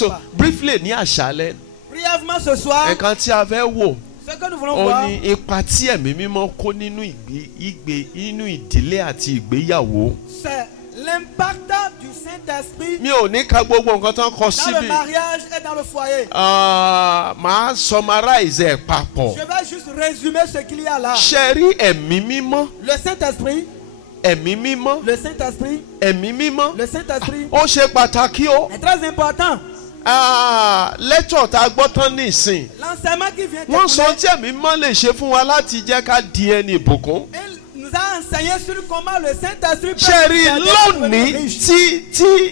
So briefly ní àṣálẹ́. Brièvement ce soir. Nǹkan tí a fẹ́ wò. Ce que nous voulons voir. Ó ní ipa tí Ẹ̀mí Mímọ́ kó nínú ìdílé àti ìgbéyàwó. C'est l'impact du Saint-Esprit. Mi ò ní ka gbogbo nǹkan tán kọ síbi. Dans le mariage et dans le foyer. Màá summarize ẹ̀ papọ̀. Je vais juste résumer ce qu'il y a là. Ṣé rí Ẹ̀mí Mímọ́? Le Saint-Esprit. Ẹ̀mí Mímọ́. Le Saint-Esprit. Ẹ̀mí Mímọ́. Le Saint-Esprit. Ó ṣe pàtàkì o. C'est très important. Lecture tá a gbọ́ tán nísìn. L'enseignement qui vient. Wọ́n sọ tí Ẹ̀mí Mímọ́ lè ṣe fún wa láti jẹ́ ká di ẹni ìbùkún. Il nous a enseigné sur comment le Saint-Esprit peut. Ṣé rí lónìí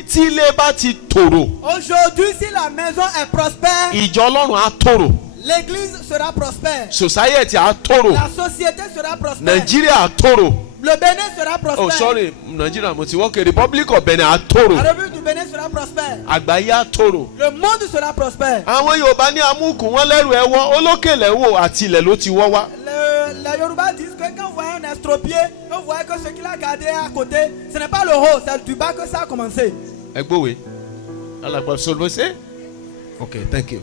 tí ilé bá ti tòrò. Aujourd'hui, si la maison est prospère. Ìjọ Ọlọ́run á tòrò. L'église sera prospère. Society á tòrò. La société sera prospère. Nàìjíríà á tòrò. Le Bénin sera prospère. Oh sorry, Nigeria mo ti work Republic of Benin á tòrò. La République du Bénin sera prospère. Àgbáyé á tòrò. Le monde sera prospère. Àwọn Yorùbá ní amúkùn wọn lẹ́rù ẹwọ́ olókèlè wò àti ilẹ̀ ló ti wọ́ wá. Les Yorùbá disent que quand vous voyez un estropié, vous voyez que ce qu'il a gardé à côté, ce n'est pas le haut, c'est du bas que ça a commencé. Ẹ gbówe. Alàgbà Solomon ṣe? Okay, thank you.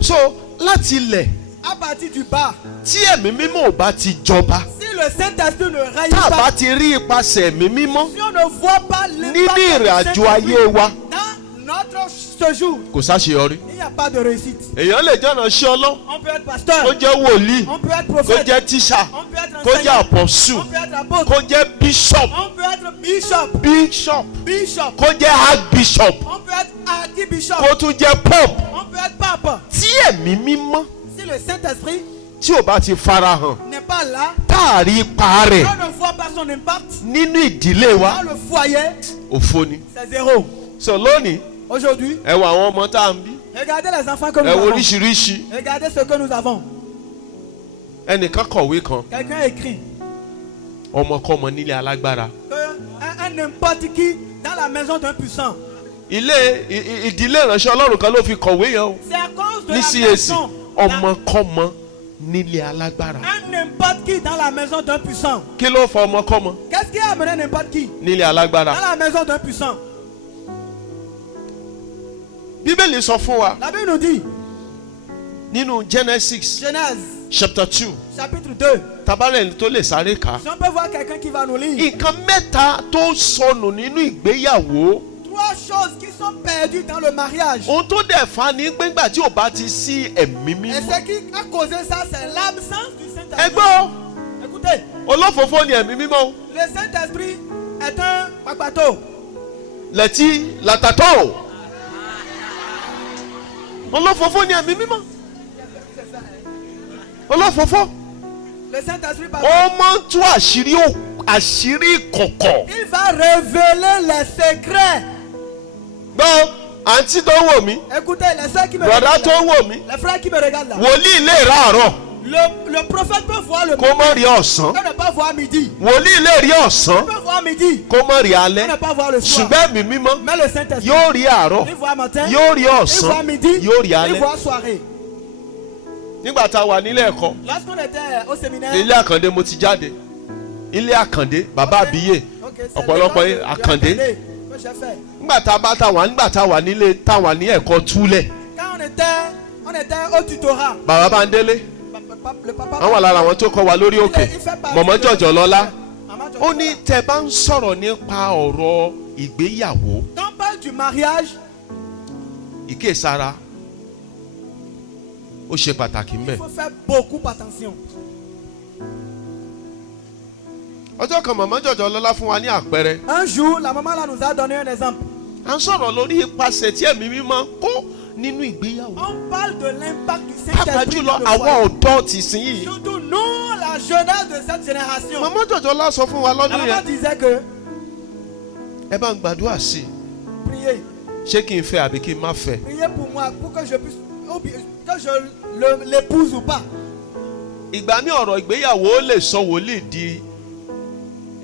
So láti ilẹ̀. À partir du bas. Tí Ẹ̀mí Mímọ́ ò bá ti jọba. Si le Saint-Esprit ne règne tá a pas. bá ti rí ipasẹ̀ Ẹ̀mí Mímọ́. Si on ne voit pas l'impact nínú ìrìnàjò ayé wa. dans notre séjour. Kò sáṣeyọrí. Il n'y a pas de réussite. Èèyàn lè jẹ́ ìránṣẹ́ Ọlọ́run. On peut être pasteur. Kó jẹ́ wòlíì. On peut être Kó prophète. jẹ́ tíṣà. On peut être Kó jẹ́ enseignant. apọ́sù. On peut être apôtre. Kó jẹ́ bishop. On peut être bishop. Bishop. Bishop. Kó jẹ́ archbishop. On peut être archbishop. Kó tún jẹ́ pope. On peut être pape. Tí Ẹ̀mí Mímọ́. Si le Saint-Esprit tí ò bá ti farahàn. n'est pas là. Táàrí ipa rẹ̀. On ne voit pas son impact. Nínú ìdílé wa. Dans le foyer. Òfo ni. C'est zéro. So lónìí. Aujourd'hui. Ẹ wo àwọn ọmọ tá à ń bí. Regardez les enfants que nous Ẹ wo avons. oríṣiríṣi. Regardez ce que nous avons. Ẹnìkan kọ̀wé kan. Quelqu'un écrit. Ọmọkọ́mọ nílé alágbára. Un n'importe qui dans la maison d'un puissant. Ìdílé ìránṣẹ́ Ọlọ́run kan ló fi kọ̀wé yẹn o. C'est à cause de Ní la CAC maison. ọmọkọ́mọ nílé alágbára. Un n'importe qui dans la maison d'un puissant. Kí ló fa ọmọkọ́mọ? Qu'est-ce qui a amené n'importe qui nílé alágbára? dans la maison d'un puissant? Bíbélì sọ fún wa. La Bible nous dit. Nínú Genesis. Genèse. Chapter 2. Chapitre 2. Tabalẹ̀ tó lè sáré kà. Si on peut voir quelqu'un qui va nous lire. Nǹkan mẹ́ta tó sọnù nínú ìgbéyàwó. Trois choses qui sont perdues dans le mariage. Ohun tó dẹ̀ fa ní gbẹ́ngbà tí ò bá ti sí Ẹ̀mí Et Mímọ́. ce qui a causé ça, c'est l'absence du Saint-Esprit. Ẹ gbọ́. Écoutez. Olófòfó ni Ẹ̀mí Mímọ́. Le Saint-Esprit est un pàpàtó. Lẹ́tí làtàtọ̀. Olófòfó ni Ẹ̀mí Mímọ́. Olófòfó. Le Saint-Esprit Ó máa ń tú àṣírí kọ̀kọ̀. il va révéler les secrets. Gbọ́ àǹtí tó wò mí. Écoutez, les soeurs qui me Bọ̀dá regardent tó là, wò mí. les frères qui me regardent là. Wòlíì lè ràárọ̀. Le prophète peut voir le Kó má rí ọ̀sán. peut ne pas voir midi. Wòlíì lè rí ọ̀sán. Il peut voir midi. Kó má rí Peut alẹ́. ne pas voir le soir. Ṣùgbọ́n Ẹ̀mí Mímọ́ Mais le Saint-Esprit, yóò rí àárọ̀. il voit matin, Yóò rí il voit ọ̀sán. midi, Yóò rí il alẹ́. voit soirée. Nígbà tá a wà nílé ẹ̀kọ́. Lorsqu'on était au séminaire, Ilé Àkàndé mo ti jáde. Ilé Àkàndé bàbá àbíyè. c'est Ọ̀pọ̀lọpọ̀ l'école de Àkàndé. que j'ai fait. Nígbà tá a wà nílé táwa ní ẹ̀kọ́ túlẹ̀. Quand on était au tutorat, Bàbá Bándélé. le papa, Àwọn wà lára àwọn tó kọ́ wa lórí òkè. il fait partie Mọ̀mọ́ de- Jọ̀jọ̀ Lọ́lá. Maman Jọjọ Ó Lọ́lá. ní tẹ́ bá ń sọ̀rọ̀ nípa ọ̀rọ̀ ìgbéyàwó. Quand on parle du mariage, Ìkésára. Ó ṣe pàtàkì il ńbẹ̀. faut faire beaucoup attention. Ọjọ́ kan Mọ̀mọ́ Jọ̀jọ̀ Lọ́lá fún wa ní àpẹẹrẹ. Un jour, la maman là nous a donné un exemple. À ń sọ̀rọ̀ lórí ipasẹ̀ tí Ẹ̀mí Mímọ́ kó nínú ìgbéyàwó. On parle de l'impact du Pàápàá Saint-Esprit jùlọ dans le àwọn foyer. ọ̀dọ́ ti sìn yìí. Surtout nous, la jeunesse de cette génération. Mọ̀mọ́ Jọ̀jọ̀ Lọ́lá sọ fún wa La lọ́dún maman yẹn. disait que Ẹ bá ń gbàdúrà sí i. priez, Ṣé kí n fẹ́ àbí kí n má fẹ́? priez pour moi, pour que je puisse, ou bien, que je l'épouse ou pas. Ìgbà ní ọ̀rọ̀ ìgbéyàwó lè sọ wòlíì di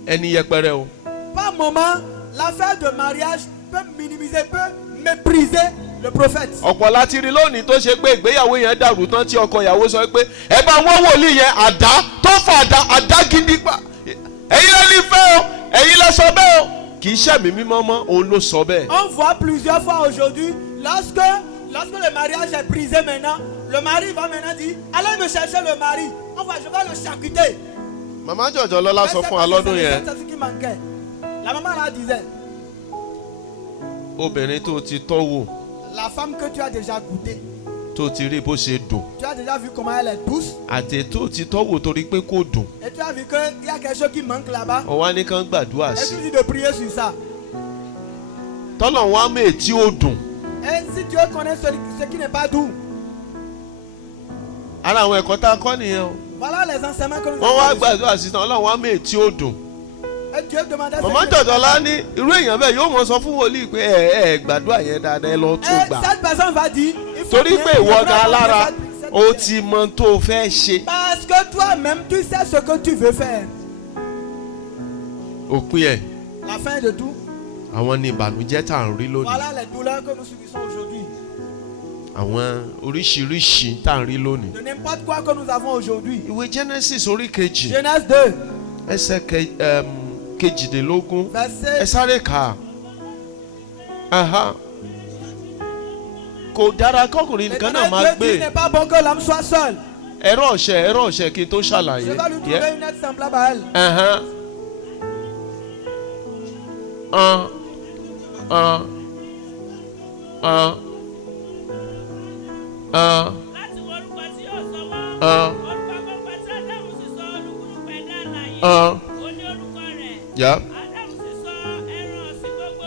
ẹni yẹpẹrẹ o. Par moment, l'affaire de mariage peut minimiser, peut mépriser le prophète. Ọ̀pọ̀ láti rí lónìí tó ṣe pé ìgbéyàwó yẹn dàrú tán tí ọkọ ìyàwó sọ pé ẹ bá wọ́n wòlíì yẹn àdá tó fa àdá gidi pa. Ẹ̀yin lẹ́ni fẹ́ o, ẹ̀yin lẹ sọ bẹ́ẹ̀ o. Kì í í ṣẹ̀mí mímọ́ mọ́, òun ló sọ bẹ́ẹ̀. On voit plusieurs fois aujourd'hui, lorsque le mariage est brisé maintenant, le mari va maintenant dire, allez me chercher le mari. On va, je vais le charcuter. Màmá Jọ̀jọ̀ Lọ́lá sọ fún wa lọ́dún yẹn. C'est ce qui manquait. La maman là disait, obìnrin tó ti tọ́wò, la femme que tu as déjà goûtée, tó ti rí bó ṣe dùn, tu as déjà vu comment elle est douce, àti tó ti tọ́wò torí pé kò dùn. et tu as vu qu'il y a quelque chose qui manque là-bas. Ó wá ní kán gbàdúrà Et sí. tu dis de prier sur ça. Tọ́lọ̀ wá mú ètí ó dùn. Et si Dieu connaît ce qui n'est pas doux, Ara àwọn ẹ̀kọ́ tá a kọ́ nìyẹn o. voilà les enseignements que nous Wọ́n wá avons. gbàdúrà sí tán, Ọlọ́run wá mú ètí ó dùn. Et Dieu demandait Màmá ce qui n'est Jọ̀jọ̀ pas Lọ́lá ní irú èèyàn bẹ́ẹ̀ yóò mọ̀ sọ fún wòlíì pé ẹ gbàdúrà yẹn dáadáa, ẹ lọ tún Et gbà. cette personne va dire, il faut Torí bien- pé il ìwọ faudra gan faire lára cette ó prière. ti mọ tó fẹ́ ṣe. Parce que toi-même, tu sais ce que tu veux faire. Òpin ẹ̀, La fin de tout, àwọn ni ìbànújẹ́ tá à ń rí lónìí. voilà les douleurs que nous subissons aujourd'hui. Àwọn oríṣiríṣi tá à ń rí lónìí. De n'importe quoi que nous avons aujourd'hui. Ìwé Genesis orí kejì Genèse 2, ẹsẹ̀ kejìdínlógún ẹ verset. sáré kà á. Aha. Kò dára kọkùnrin nìkan náà máa Dieu dit, il gbé n'est pas bon que l'homme soit seul. ẹ̀rọ ọ̀ṣẹ́ kí n tó Je ṣàlàyé. vais lui Yeah. trouver une aide semblable à elle. Uh-huh. láti wo orúkọ tí yóò sọ wọ́n. Orúkọ kọ̀ọ̀kan tí Ádámù sì sọ olúkúlùkù ẹ̀dá alààyè. Ó ní orúkọ rẹ̀. Yeah. Ádámù sì sọ ẹran ọ̀sìn gbogbo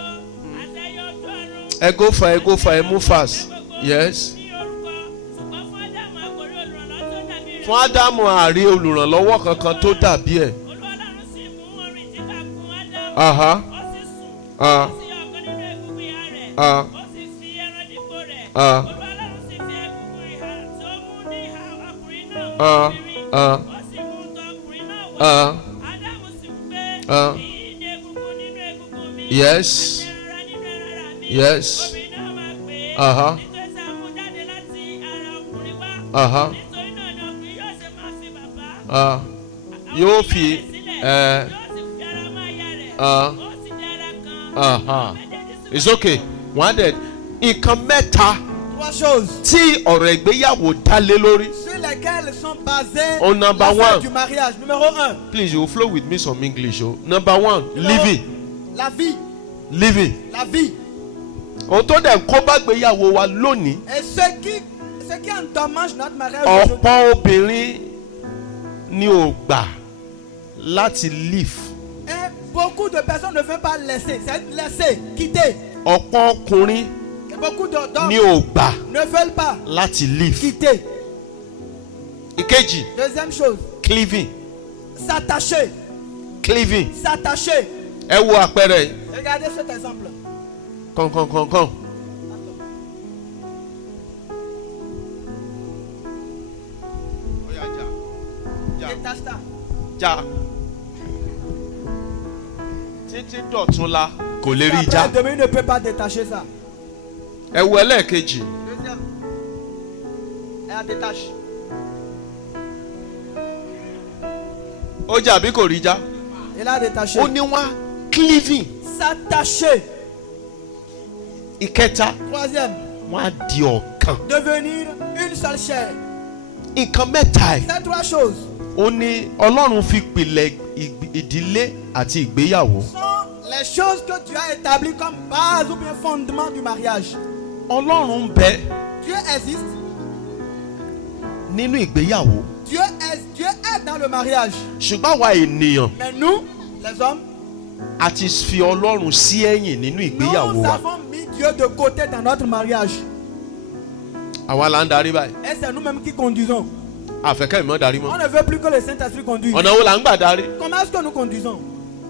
àti ẹyẹ ojú ọ̀run. Ẹ go for ẹ move fast. Yes. Ní orúkọ, ṣùgbọ́n fún Ádámù a kò rí olùrànlọ́wọ́ tó dàbí rẹ̀. Fún Ádámù àrí olùrànlọ́wọ́ kankan tó dàbí ẹ̀. Olúwa Ọlọ́run sì mú orin ìjìká gun Ádámù. Aha. Ó sì sùn. Ah. Ó sì yọ ọ̀kan nínú egungun ìhà rẹ̀. Ah. Ó sì fi ẹran dípò rẹ̀. Ah. Olúwa Ọlọ́run sì fi egungun ìhà tí ó mú ní ìhà ọkùnrin náà mú Ah. obìnrin. Ah. Ó sì mú tọ ọkùnrin náà wá. Ah. Ádámù sì wí pé, Ah. èyí ni egungun nínú egungun mi. Yes. Àti ẹran ara nínú ẹran ara mi. Yes. Obìnrin náà máa pè é. Aha. Nítorí tí a mú jáde láti ara ọkùnrin wá. Aha. Nítorí náà ni ọkùnrin yóò ṣe máa fi bàbá. Ah. Àwọn Yóò ìyá fi, rẹ̀ sílẹ̀. eh, Yóò sì fi ara mọ́ aya rẹ̀. Ah. Ó sì di ara kan. Aha. Méjèèjì sì It's wà. okay. One dead. Nǹkan mẹ́ta Trois choses tí ọ̀rọ̀ ìgbéyàwó dá lé lórí. sur lesquelles sont basées Oh, number l'affaire one. du mariage. Numéro 1, Please, you flow with me some English. Oh. Number one, living. la vie. Living. La vie. Ohun tó dẹ̀ kó bá gbéyàwó wa lónìí. Et ce qui endommage notre mariage aujourd'hui, Ọ̀pọ̀ obìnrin ni ò gbà láti live. et beaucoup de personnes ne veulent pas laisser. C'est laisser, quitter. Ọ̀pọ̀ ọkùnrin Et beaucoup d'hommes ni ò gbà ne veulent pas láti live. quitter. Ìkejì, Deuxième chose, cleaving. s'attacher. Cleaving. S'attacher. Ẹ wo àpẹẹrẹ yìí. Regardez cet exemple. Kàn. Détache ça. Já. Títí dọ̀túnla kò lè rí já. Après, demain, il ne peut pas détacher ça. Ẹ wo ẹlẹ́ẹ̀kejì. Deuxième. Elle détache. Ó jà bí kò rí já. Elle a détaché. Ó ní wá cleaving. S'attacher. Ìkẹta, Troisième. wọ́n á di ọ̀kan. Devenir une seule chair. Nǹkan mẹ́ta ẹ̀. Ces trois choses Ó ní Ọlọ́run fi pilẹ̀ ìdílé àti ìgbéyàwó. sont les choses que Dieu a établies comme base ou bien fondement du mariage. Ọlọ́run ń bẹ Dieu existe. nínú ìgbéyàwó. Dieu est dans le mariage. Ṣùgbọ́n àwa ènìyàn Mais nous, les hommes, a ti fi Ọlọ́run sí ẹ̀yìn nínú ìgbéyàwó nous wa. avons mis Dieu de côté dans notre mariage. Àwa là ń darí báyìí. Et c'est nous-mêmes qui conduisons. Àfẹ́kẹ́ ìmọ̀ darí On mọ́. ne veut plus que le Saint-Esprit conduise. Ọ̀nà wo là ń gbà darí? Comment est-ce que nous conduisons?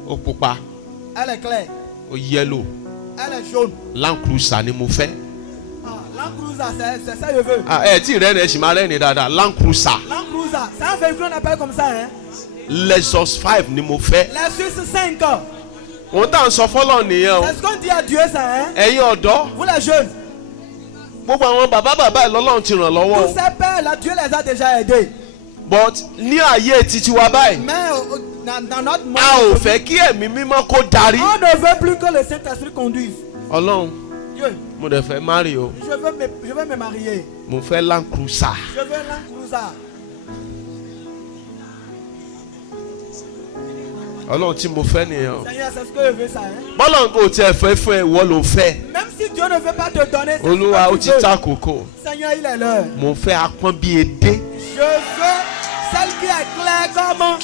Ó pupa, Elle est claire. ó yẹ́lò, Elle est jaune. Land Cruiser ni mo fẹ́. Ah, Land Cruiser, c'est ça que je veux. Ẹ tí rẹ́rìn ẹ̀ sì máa rẹ́rìn dáadáa. Land Cruiser, Land Cruiser, c'est un véhicule qu'on appelle comme ça. Hein? Lexus 5 ni mo fẹ́. Les Suisses 5 ans. Òun tá à ń sọ fọ́lọ́ nìyẹn o. C'est ce qu'on dit à Dieu, ça. Hein? Ẹ̀yin ọ̀dọ́, Vous les jeunes, gbogbo àwọn bàbá ẹ̀ lọ́lọ́run ti ràn lọ́wọ́ tous o. ces pères-là, Dieu les a déjà aidés. But ní ayé titi wa báyìí, Mais dans dans notre monde, a ò fẹ́ kí ẹ̀mí mímọ́ kó darí. on ne veut plus que le Saint-Esprit conduise. Ọlọ́run Dieu, mo dẹ̀ fẹ́ marry o, je veux me marier. mo fẹ́ Land Cruiser. Je veux Land Cruiser. Ọlọ́run tí mo fẹ́ nìyẹn o. Seigneur, c'est ce que je veux ça. Hein? bọ́lá ń kò tiẹ̀ fẹ́ fún ẹ ìwọ ló fẹ́. Même si Dieu ne veut pas te donner, c'est Olúwa ce ó que ti tu veux. ta kókó. Seigneur, il est l'heure. mo fẹ́ apọ́n bí edé. Je veux celle qui est claire comme.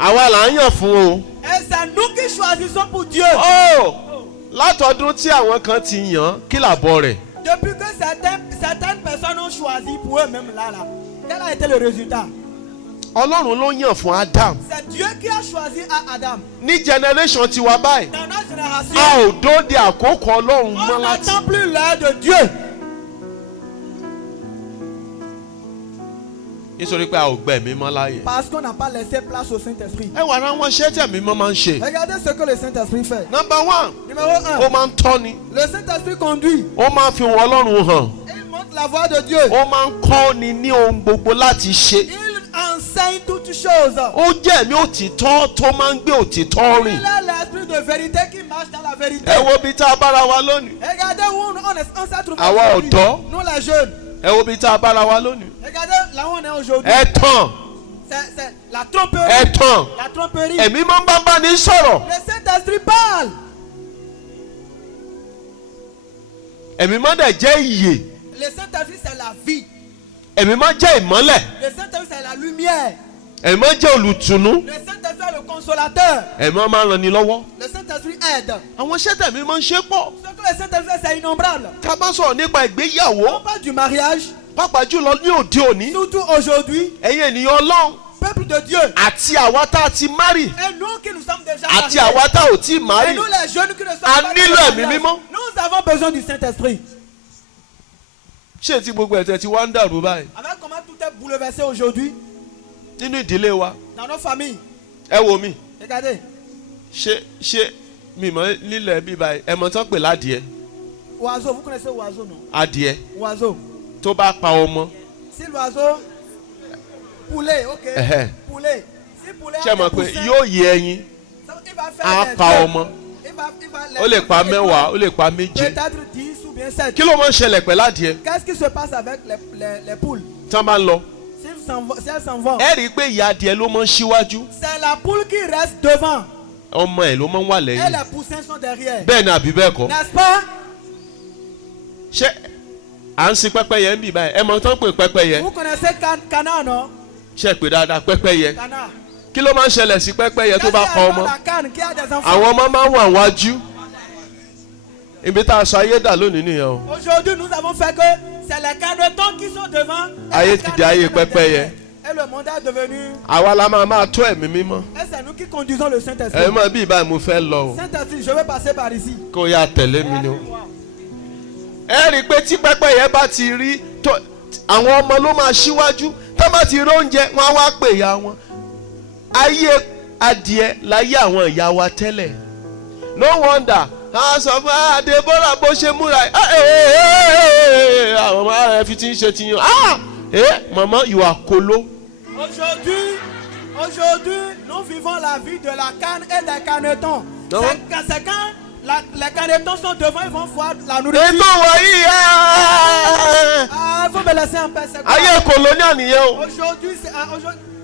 àwa là ń yàn fún o. Et c'est nous qui choisissons pour Dieu. ó látọdún tí àwọn kan ti yàn kí làbọ̀ rẹ̀. Depuis que certaines personnes ont choisi pour eux-mêmes là. Quel a été le résultat? Ọlọ́run ló yàn fún Adam. C'est Dieu qui a choisi à Adam. ní generation tiwa báyìí Dans notre génération, a ò dóde àkókò Ọlọ́run mọ́ on láti. n'attend plus l'heure de Dieu. nítorí pé a ò gbẹ ẹ̀mí mọ́ láàyè. Parce qu'on n'a pas laissé place au Saint-Esprit. ẹ wà ara wọn ṣẹ́ tí ẹ̀mí mọ́ máa ń ṣe. Regardez ce que le Saint-Esprit fait. number one Numéro ó 1. máa ń tọ́ni. Le Saint-Esprit conduit. ó máa ń fi wọn Ọlọ́run hàn. Il montre la voie de Dieu. ó máa ń kọ́ni ní ohun gbogbo láti ṣe. Il enseigne toutes choses. ó jẹ́ ẹ̀mí òtítọ́ tó máa ń gbé òtítọ́ rìn. Il a l'esprit de vérité qui marche dans la vérité. ẹ wo bí tá a bára wa lónìí. Regardez où on s'est trouvé. Àwa aujourd'hui. ọ̀dọ́. Nous les jeunes. ẹ wo bí tá a bára wa lónìí. Regardez là où on est aujourd'hui. ẹ tàn C'est la tromperie. ẹ tàn La tromperie. ẹ̀mí máa ń bá bá ní sọ̀rọ̀. Le Saint-Esprit parle. ẹ̀mí máa dẹ̀ jẹ́ ìyè. Le Saint-Esprit c'est la vie. ẹ̀mí máa jẹ́ ìmọ́lẹ̀. Le Saint-Esprit c'est la lumière. ẹ̀mí máa jẹ́ olùtùnú. Le Saint-Esprit est le consolateur. ẹ̀mí máa ń ran ni lọ́wọ́. Le Saint-Esprit aide. àwọn iṣẹ́ tẹ̀mí máa ń ṣe pọ̀. Ce que le Saint-Esprit fait, c'est innombrable. ká bá sọ̀rọ̀ nípa ìgbéyàwó On parle du mariage, pàápàá jùlọ ní òde òní. surtout aujourd'hui, ẹ̀yin ènìyàn Ọlọ́run peuple de Dieu. àti àwa tá a ti márì Et nous qui nous sommes déjà àti mariés, àwa tá ò tí ì et márì. nous les jeunes qui ne sommes A pas nílò déjà ẹ̀mí mariés, mímọ́. nous avons besoin du Saint-Esprit. ṣé tí gbogbo ẹ̀tẹ̀ ti wá ń dàrú báyìí Avec comment tout est bouleversé aujourd'hui nínú ìdílé wa. dans nos familles. ẹ wo mi Regardez, ṣé mi mọ nílẹ̀ bí báyìí ẹ mọ tán pè ládìẹ. oiseau, vous connaissez oiseau, non? adìẹ Oiseau. tó bá pa ọmọ Si l'oiseau, poulet, ok. Ẹhẹ́. Poulet. Si poulet ṣé a mọ̀ des pé poussins, yóò yé ẹyin il va faire á des pa œufs. ọmọ. Il va ó lè pa les mẹ́wàá ó lè pa méje. peut-être 10 ou bien 7. kí ló máa ń ṣẹlẹ̀ pẹ̀lú adìẹ Qu'est-ce qui se passe avec les poules? tí wọ́n bá ń lọ. Si elles s'en vont, ẹ rí i pé ìyá adìẹ ló máa ń ṣíwájú c'est la poule qui reste devant ọmọ ẹ̀ ló máa ń wà et lẹ́yìn. les poussins sont derrière. bẹ́ẹ̀ ni àbí bẹ́ẹ̀ kọ́. N'est-ce pas? ṣé à ń sin pẹ́pẹ́yẹ ń bì báyìí ẹ mọ tán pè pẹ́pẹ́yẹ. Vous connaissez Cana, non? ṣe pé dáadáa pẹ́pẹ́yẹ. Cana. kí ló máa ń ṣẹlẹ̀ sí pẹ́pẹ́yẹ tó Qu'est-ce bá qu'il y pa a ọmọ. dans la canne qui a des enfants? àwọn ọmọ máa ń wà wájú. ibi tá a sọ ayé dà lónìí nìyẹn o. Aujourd'hui, nous avons fait que c'est les canetons qui sont devant. et Ayé les ti di canetons ayé sont derrière. pẹ́pẹ́yẹ. Et le monde est devenu. àwa la máa tó ẹ̀mí mímọ́. Et c'est nous qui conduisons le Saint-Esprit. ẹ mọ bí ìbáyìí mo fẹ́ lọ o. Saint-Esprit, je vais passer par ici. kó yá tẹ̀lé mi ni o. ẹ rí i pé tí pẹ́pẹ́yẹ bá ti rí tó àwọn ọmọ ló máa ṣíwájú tó bá ti rí oúnjẹ wọn á wá pè ìyá wọn. ayé adìẹ láyé àwọn ìyá wa tẹ́lẹ̀. no wonder a sọ fún Adébọ́lá bó ṣe múra àwọn ọmọ rẹ fi ti ń ṣe ti yan. maman you are kolo. Aujourd'hui, nous vivons la vie de la canne et des canetons. Non. C'est quand les canetons sont devant, ils vont voir la nourriture. ètò wọ̀nyí Ah, il faut me laisser en paix. c'est quoi? ayé colonial nìyẹn o. Aujourd'hui,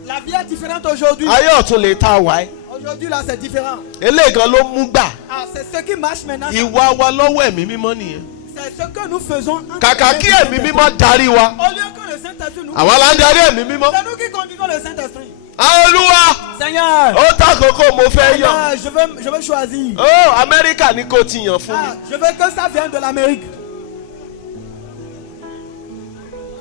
la vie est différente aujourd'hui. ayé ọ̀tún lè ta wá ẹ́. Aujourd'hui, là, c'est différent. eléyìí gan ló mú gbà. Ah, c'est ce qui marche maintenant. ìwà wa lọ́wọ́ ẹ̀mí mímọ́ nìyẹn. C'est ce que nous faisons. en kàkà tant kí que ẹ̀mí Saint-Esprit. mímọ́ darí wa Au lieu que le Saint-Esprit nous. àwa la ń darí ẹ̀mí mímọ́. C'est nous qui conduisons le Saint-Esprit. Olúwa Seigneur. ó ta kókó mo fẹ́ yàn. Ah, je veux choisir. ó Amẹ́ríkà ni kò ti yàn fún Ah, mi. je veux que ça vienne de l'Amérique.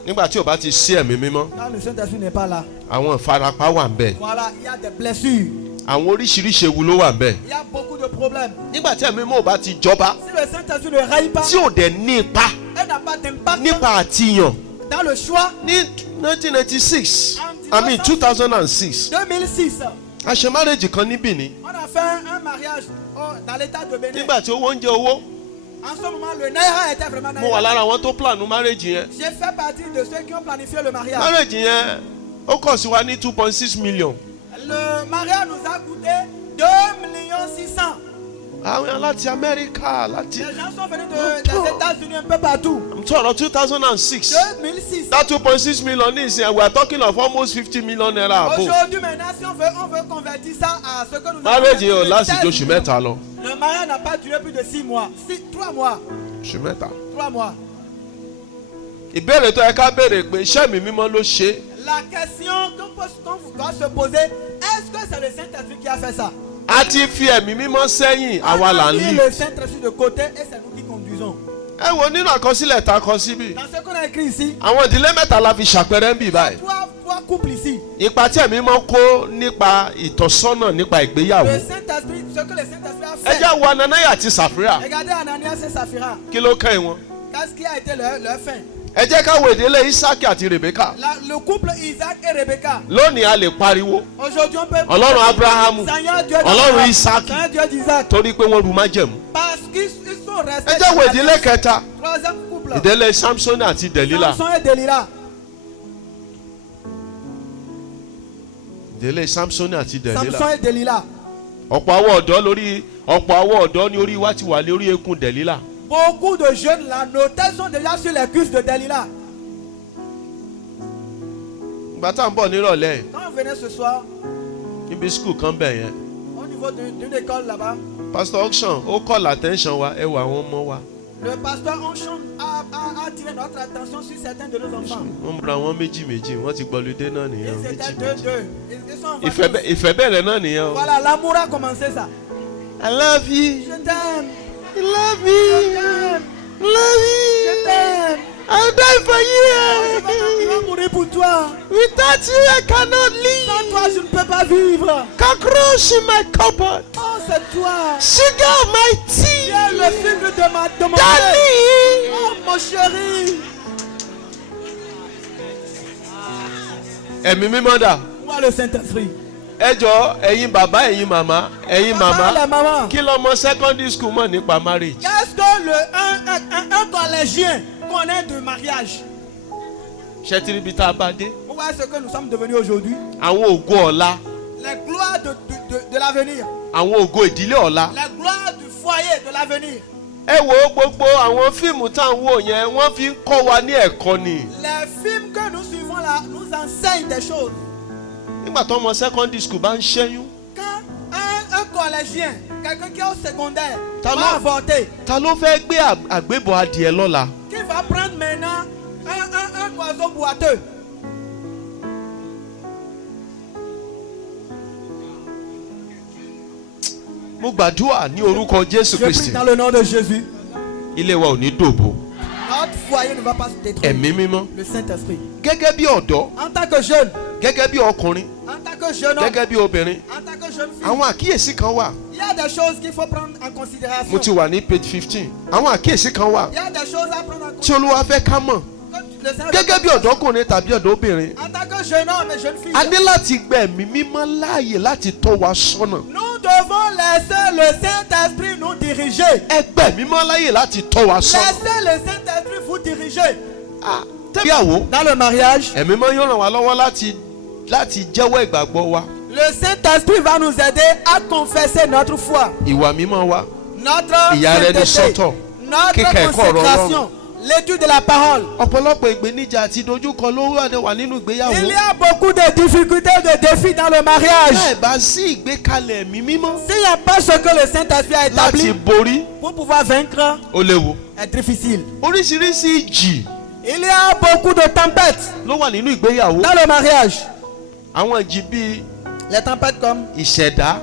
nígbà tí o bá ti sí ẹ̀mí mímọ́ Quand le Saint-Esprit n'est pas là, àwọn ìfarapa wà ń bẹ̀. voilà, il y a des blessures. àwọn oríṣiríṣi ewu ló wà ń bẹ̀. Il y a beaucoup de problèmes. nígbà tí ẹ̀mí mímọ́ ò bá ti jọba Si le Saint-Esprit ne règne pas, tí ò dẹ̀ ní ipa elle n'a pas d'impact nípa àtìyàn. dans le choix. ní 1996 I mean 2006 2006, a ṣe marriage kan ní Benin. on a fait un mariage dans l'état de Bénin. nígbà tí owó ń jẹ owó En ce moment, le Naira était vraiment mo wà Naira. lára àwọn tó plan marriage yẹn. J'ai fait partie de ceux qui ont planifié le mariage. marriage yẹn ó kọ̀ sí wa ní 2.6 million. Le mariage nous a coûté 2 600 000. àwọn láti Amẹ́ríkà láti. Les gens sont venus des États-Unis un peu partout. I'm talking 2006. 2006. that 2.6 million ní ìsìn we are talking of almost 50 million naira above. Aujourd'hui, maintenant, si on veut convertir ça à ce que nous marriage yẹn ò de láti 16 ju oṣù mẹ́ta lọ. Le mariage n'a pas duré plus de 6 mois. 3 mois. oṣù mẹ́ta. 3 mois. ìbéèrè tó yẹ ká béèrè pé iṣẹ́ mi mímọ́ ló ṣe. La question qu'on doit se poser, est-ce que c'est le Saint-Esprit qui a fait ça? a ti fi ẹ̀mí mímọ́ sẹ́yìn àwa là ń mis lì. le Saint-Esprit de côté et c'est nous qui conduisons. ẹ wo nínú àkọsílẹ̀ tá a kọ síbí. Dans ce qu'on a écrit ici, àwọn ìdílé mẹ́ta la fi ṣàpẹẹrẹ ń bì báyìí. 3 couples ici. ipa tí ẹ̀mí mímọ́ kó nípa ìtọ́sọ́nà nípa ìgbéyàwó. Le Saint-Esprit, ce que le Saint-Esprit a ẹ fait. jẹ́ wo Ananias àti Sàfírà. Regardez Ananias et Saphira. kí ló kàn wọ́n. Qu'est-ce qui a été leur fin? ẹ jẹ́ ká wo ìdílé Isaki àti Rebeka. Le couple Isaac et Rebecca. lónìí a lè pariwo Aujourd'hui, on peut. Ọlọ́run Abrahamu, Seigneur Dieu Ọlọ́run d'Abraham, Isaki. Seigneur Dieu d'Isaac. torí pé wọ́n ru májẹ̀mú. Parce qu'ils sont restés. ẹ jẹ́ wo ìdílé kẹta. Troisième couple. ìdílé Samson àti Delila. Samson et Delilah. ìdílé Samson àti Delila. Samson et Delilah. ọ̀pọ̀ àwọn ọ̀dọ́ ní orí wa ti wà lórí eékún Delila. Beaucoup de jeunes là, nos têtes sont déjà sur les cuisses de Delilah. ìgbà tá à ń bọ̀ nírọ̀lẹ́ Quand on venait ce soir, níbi skul kan bẹ̀ yẹn au niveau d'une école là-bas, Pastor Auction ó call attention wa ẹ wo àwọn ọmọ wa. le pasteur Onchon a attiré notre attention sur certains de nos enfants. wọ́n múra wọn méjì wọ́n ti gbọ́lódé náà nìyẹn. Ils étaient méjì. deux. Ils sont en vacances. ìfẹ́ bẹ̀rẹ̀ náà nìyẹn o. Voilà, l'amour a commencé ça. I love you. Je t'aime. I love Je you. t'aime. Love Je you. t'aime. I'll die for Il you. va mourir pour toi. Without you, I cannot Sans live. toi, je ne peux pas vivre. Cockroach in my cupboard. Oh, c'est toi. Sugar of my Tu es tea. le sucre de mon cœur. Darling. Oh, mon chéri. Ẹ̀mí mímọ́ dà. Moi, le Saint-Esprit. Ẹ jọ̀ọ́ ẹ̀yin bàbá ẹ̀yin màmá Papa, la maman. kí lọmọ secondary school mọ̀ nípa marriage. Qu'est-ce que un collégien connaît de mariage? Ṣé tí níbi tá a bá dé. Vous voyez ce que nous sommes devenus aujourd'hui? Àwọn ògo ọ̀la. Les gloires de l'avenir. Àwọn ògo ìdílé ọ̀la. Les gloires du foyer de l'avenir. Ẹ wo gbogbo àwọn fíìmù tá à ń wò yẹn wọ́n fi ń kọ́ wa ní ẹ̀kọ́ ni. Les films que nous suivons là nous enseignent des choses. Nígbà tó ọmọ secondary school bá ń ṣẹ́yún. Quand un collégien, quelqu'un qui est au secondaire, Ta va ló- avorter, Ta ló fẹ́ gbé àgbébọ̀ adìẹ lọ́la? qui va prendre maintenant un oiseau boiteux? Mo gbàdúrà ní orúkọ Jésù Je prie Kristi. dans le nom de Jésus. Ilé wa ò ní dòbò. Notre foyer ne va pas se détruire. Ẹ̀mí mímọ́. Le Saint-Esprit. Gẹ́gẹ́ bí ọ̀dọ́, En tant que jeune, gẹ́gẹ́ bí ọkùnrin, en tant que jeune homme, gẹ́gẹ́ bí obìnrin, en tant que jeune fille, àwọn àkíyèsí kan wà. il y a des choses qu'il faut prendre en considération. Mo ti wà ní page 15. Àwọn àkíyèsí kan wà Il y a des choses à prendre en tí considération. Olúwa fẹ́ ká mọ̀. Gẹ́gẹ́ bí ọ̀dọ́kùnrin tàbí ọ̀dọ́bìnrin, En tant que jeune homme et jeune fille, a ní láti gba ẹ̀mí mímọ́ láàyè láti tọ́ wa sọ́nà. nous devons laisser le Saint-Esprit nous diriger. Ẹ gba ẹ̀mí mímọ́ láàyè láti tọ́ wa sọ́nà. Laissez le Saint-Esprit vous diriger. Tẹ́bíyàwó, Dans le mariage, ẹ̀mí mímọ́ yóò ràn wá lọ́wọ́ láti jẹ́wọ́ ìgbàgbọ́ wa, le Saint-Esprit va nous aider à confesser notre foi, ìwà mímọ́ wa, notre Ìyà rẹ̀ ní sainteté, sọ́tọ̀, notre kíkà ẹ̀kọ́ ọ̀rọ̀ consécration, l'étude de la parole. ọ̀pọ̀lọpọ̀ ìpèníjà àti ìdojúkọ ló wà nínú ìgbéyàwó. Il y a beaucoup de difficultés, de défis dans le mariage. Bẹ́ẹ̀ bá sí ìgbékalẹ̀ ẹ̀mí mímọ́ S'il n'y a pas ce que le Saint-Esprit a láti établi borí, pour pouvoir vaincre, ó léwu. est difficile. Oríṣiríṣi ìjì Il y a beaucoup de tempêtes ló wà nínú ìgbéyàwó. dans le mariage. Àwọn ìjì bíi Les tempêtes comme ìṣẹ̀dá,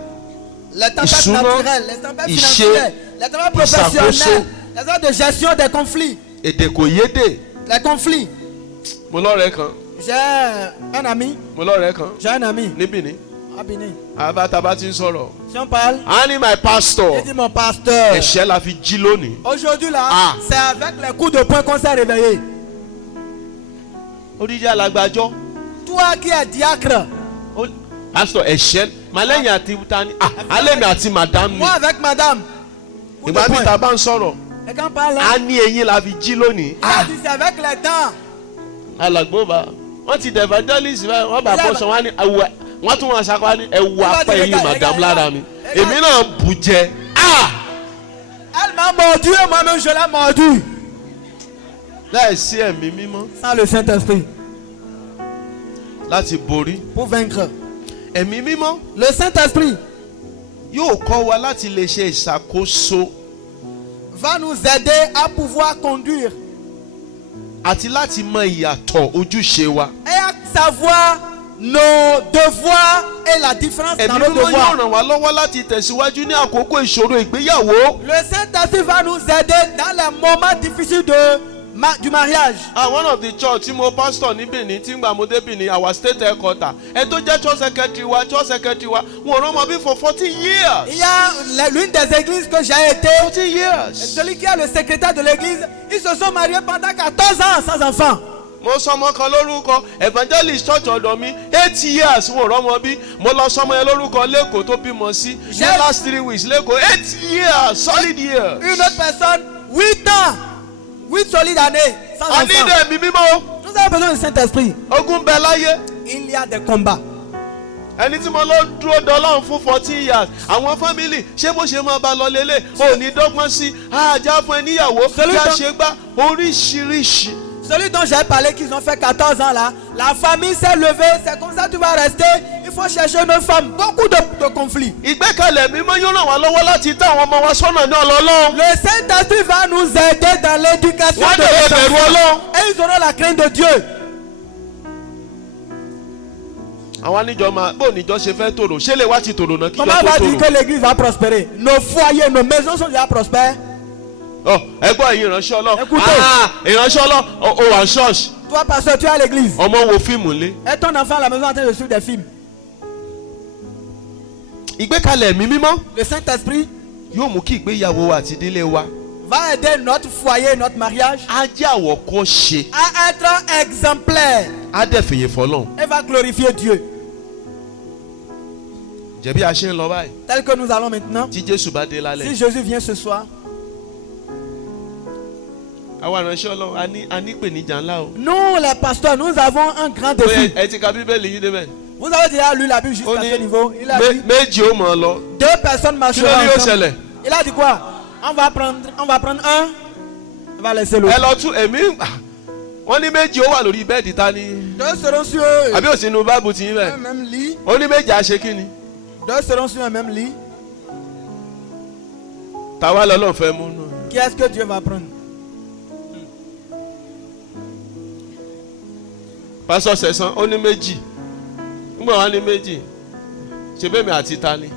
les tempêtes Ìṣúná, naturelles, les tempêtes ìṣe, financières, les tempêtes professionnelles, ìṣàkóso. les tempêtes de gestion des conflits. èdè kò yédè. Les conflits. Mo lọ́rẹ̀ẹ́ kan, J'ai un ami, j'ai un ami níbí ni à Bénin. àbátaba ti ń sọ̀rọ̀. Si on parle, a ní my pastor, il dit mon pasteur. ẹ̀ṣẹ̀ la fi jí lónìí. Aujourd'hui là, Ah. c'est avec les coups de poing qu'on s'est réveillé. Oríṣi alágbájọ́. Toi qui es diacre, Pastor ẹ̀ṣẹ̀ malẹ́yìn àti tani alẹ́ mi àti madam ni. moi avec madame. Coup de Ìgbà mi poing. ta bá ń sọ̀rọ̀ Et quand on parle, a ní eyín la fi jí lónìí. il a dit c'est avec les dents. Alàgbóba wọ́n ti dẹ̀ evangelist báyìí wọ́n bá bọ́ sọ wọ́n á ní ẹ̀wù wọ́n tún wọn ṣàkóso ní ẹ̀wù apá eyín madame lára mi èmi náà bù jẹ. Elle m'a mordu et moi-même je l'ai mordu. láìsí ẹ̀mí mímọ́ Sans le Saint-Esprit. láti borí. Pour vaincre. ẹ̀mí mímọ́ Le Saint-Esprit yóò kọ́ wa láti lè ṣe ìṣàkóso va nous aider à pouvoir conduire àti láti mọ ìyàtọ̀ ojúṣe wa. et à savoir nos devoirs et la différence dans ẹ̀mí nos mímọ́ yóò devoirs. ràn wá lọ́wọ́ láti tẹ̀síwájú ní àkókò ìṣòro ìgbéyàwó. Le Saint-Esprit va nous aider dans les moments difficiles du mariage. One of the church tí mo pastor ní Benin tí ngbà mo dé Benin our state headquarter ẹ tó jẹ́ church secretary wa wọn rán ọmọ bí for 40 years. Il y a l'une des églises que j'ai été. 40 years. Celui qui est le secrétaire de l'église, ils se sont mariés pendant 14 ans sans enfant. mo sọmọ kan lórúkọ evangelist church ọ̀dọ̀ mi 8 years wọn rán ọmọ bí mo lọ sọmọ yẹn lórúkọ lẹ́kọ̀ọ́ tó bímọ sí ní last 3 weeks lẹ́kọ̀ọ́ 8 years solid years. Une autre personne 8 ans 8 solides années sans enfant. a ní ìdè mi mímọ́. Nous avons besoin du Saint-Esprit. ogun bẹ láyé. Il y a des combats. ẹni tí mo lọ dúró dọ́lọ́run fún 14 years àwọn family ṣé bó ṣe máa bá lọ lélẹ̀ ò ní dọ́gbọ́n sí àjà fún ẹ níyàwó bí a ṣe gbá oríṣiríṣi. Celui dont j'ai parlé qu'ils ont fait 14 ans là, la famille s'est levée, c'est comme ça que tu vas rester. Il faut chercher une femme, beaucoup de conflits. ìgbẹ́kẹ̀lé mímọ́ yóò ràn wá lọ́wọ́ láti tẹ́ àwọn ọmọ wa sọ́nà ní ọlọ́lọ́run. Le Saint-Esprit va nous aider dans l'éducation wọ́n de dẹ̀ nos bẹ̀rù enfants. Ọlọ́run. Et ils auront la crainte de Dieu. àwọn aníjọ máa bó níjọ ṣe fẹ́ tòrò ṣé lè wá ti tòrò náà kí Comment ìjọ on va tó dire tòrò. que l'église va prospérer? Nos foyers, nos maisons sont déjà prospères. ẹgbọ́n ẹ̀yin ìránṣẹ́ Ọlọ́run Écoutez. ìránṣẹ́ Ọlọ́run ó wà ní ṣọ́ọ̀ṣì Toi, pasteur, tu es à l'église. ọmọ wo fíìmù lé. Et ton enfant à la maison en train de suivre des films. ìgbékalẹ̀ ẹ̀mí mímọ́ Le Saint-Esprit yóò mú kí ìgbéyàwó àti ìdílé wa va aider notre foyer, notre mariage á jẹ́ àwòkọ́ṣe à être exemplaire á dẹ̀ fìyè fọlọ́run. et va glorifier Dieu. jẹ̀bi a ṣe ń lọ báyìí Tel que nous allons maintenant. tí Jésù bá dé Si lálẹ́. Jésus vient ce soir, àwa ìránṣẹ́ Ọlọ́run a ní ìpèníjà ńlá o. nous les pasteurs, nous avons un grand défi. ẹ ti ka bíbélì yìí débẹ̀. Vous avez déjà lu la Bible ó jusqu'à ní ce niveau. Il a dit méjì ó mọ̀ ọ́ lọ. 2 personnes kí ló marcheront ní yóò ensemble. ṣẹlẹ̀. Il a dit quoi? On va prendre un, on va laisser l'autre. ẹ lọ tún ẹ̀mí wọ́n ní méjì ó wà lórí bẹ́ẹ̀dì ta ni. 2 seront sur eux. àbí ò sínú báàbù tí yín bẹ̀. Un même lit. ó ní méjì á ṣe kí ni. 2 seront sur un même lit. tàwa lọ́lọ́ fẹ́ mú nù. Qui est-ce que Dieu va prendre? pásọ sẹ̀sán ó ní méjì nígbà wá ní méjì ṣe bẹ́ẹ̀ mi àti ta ni.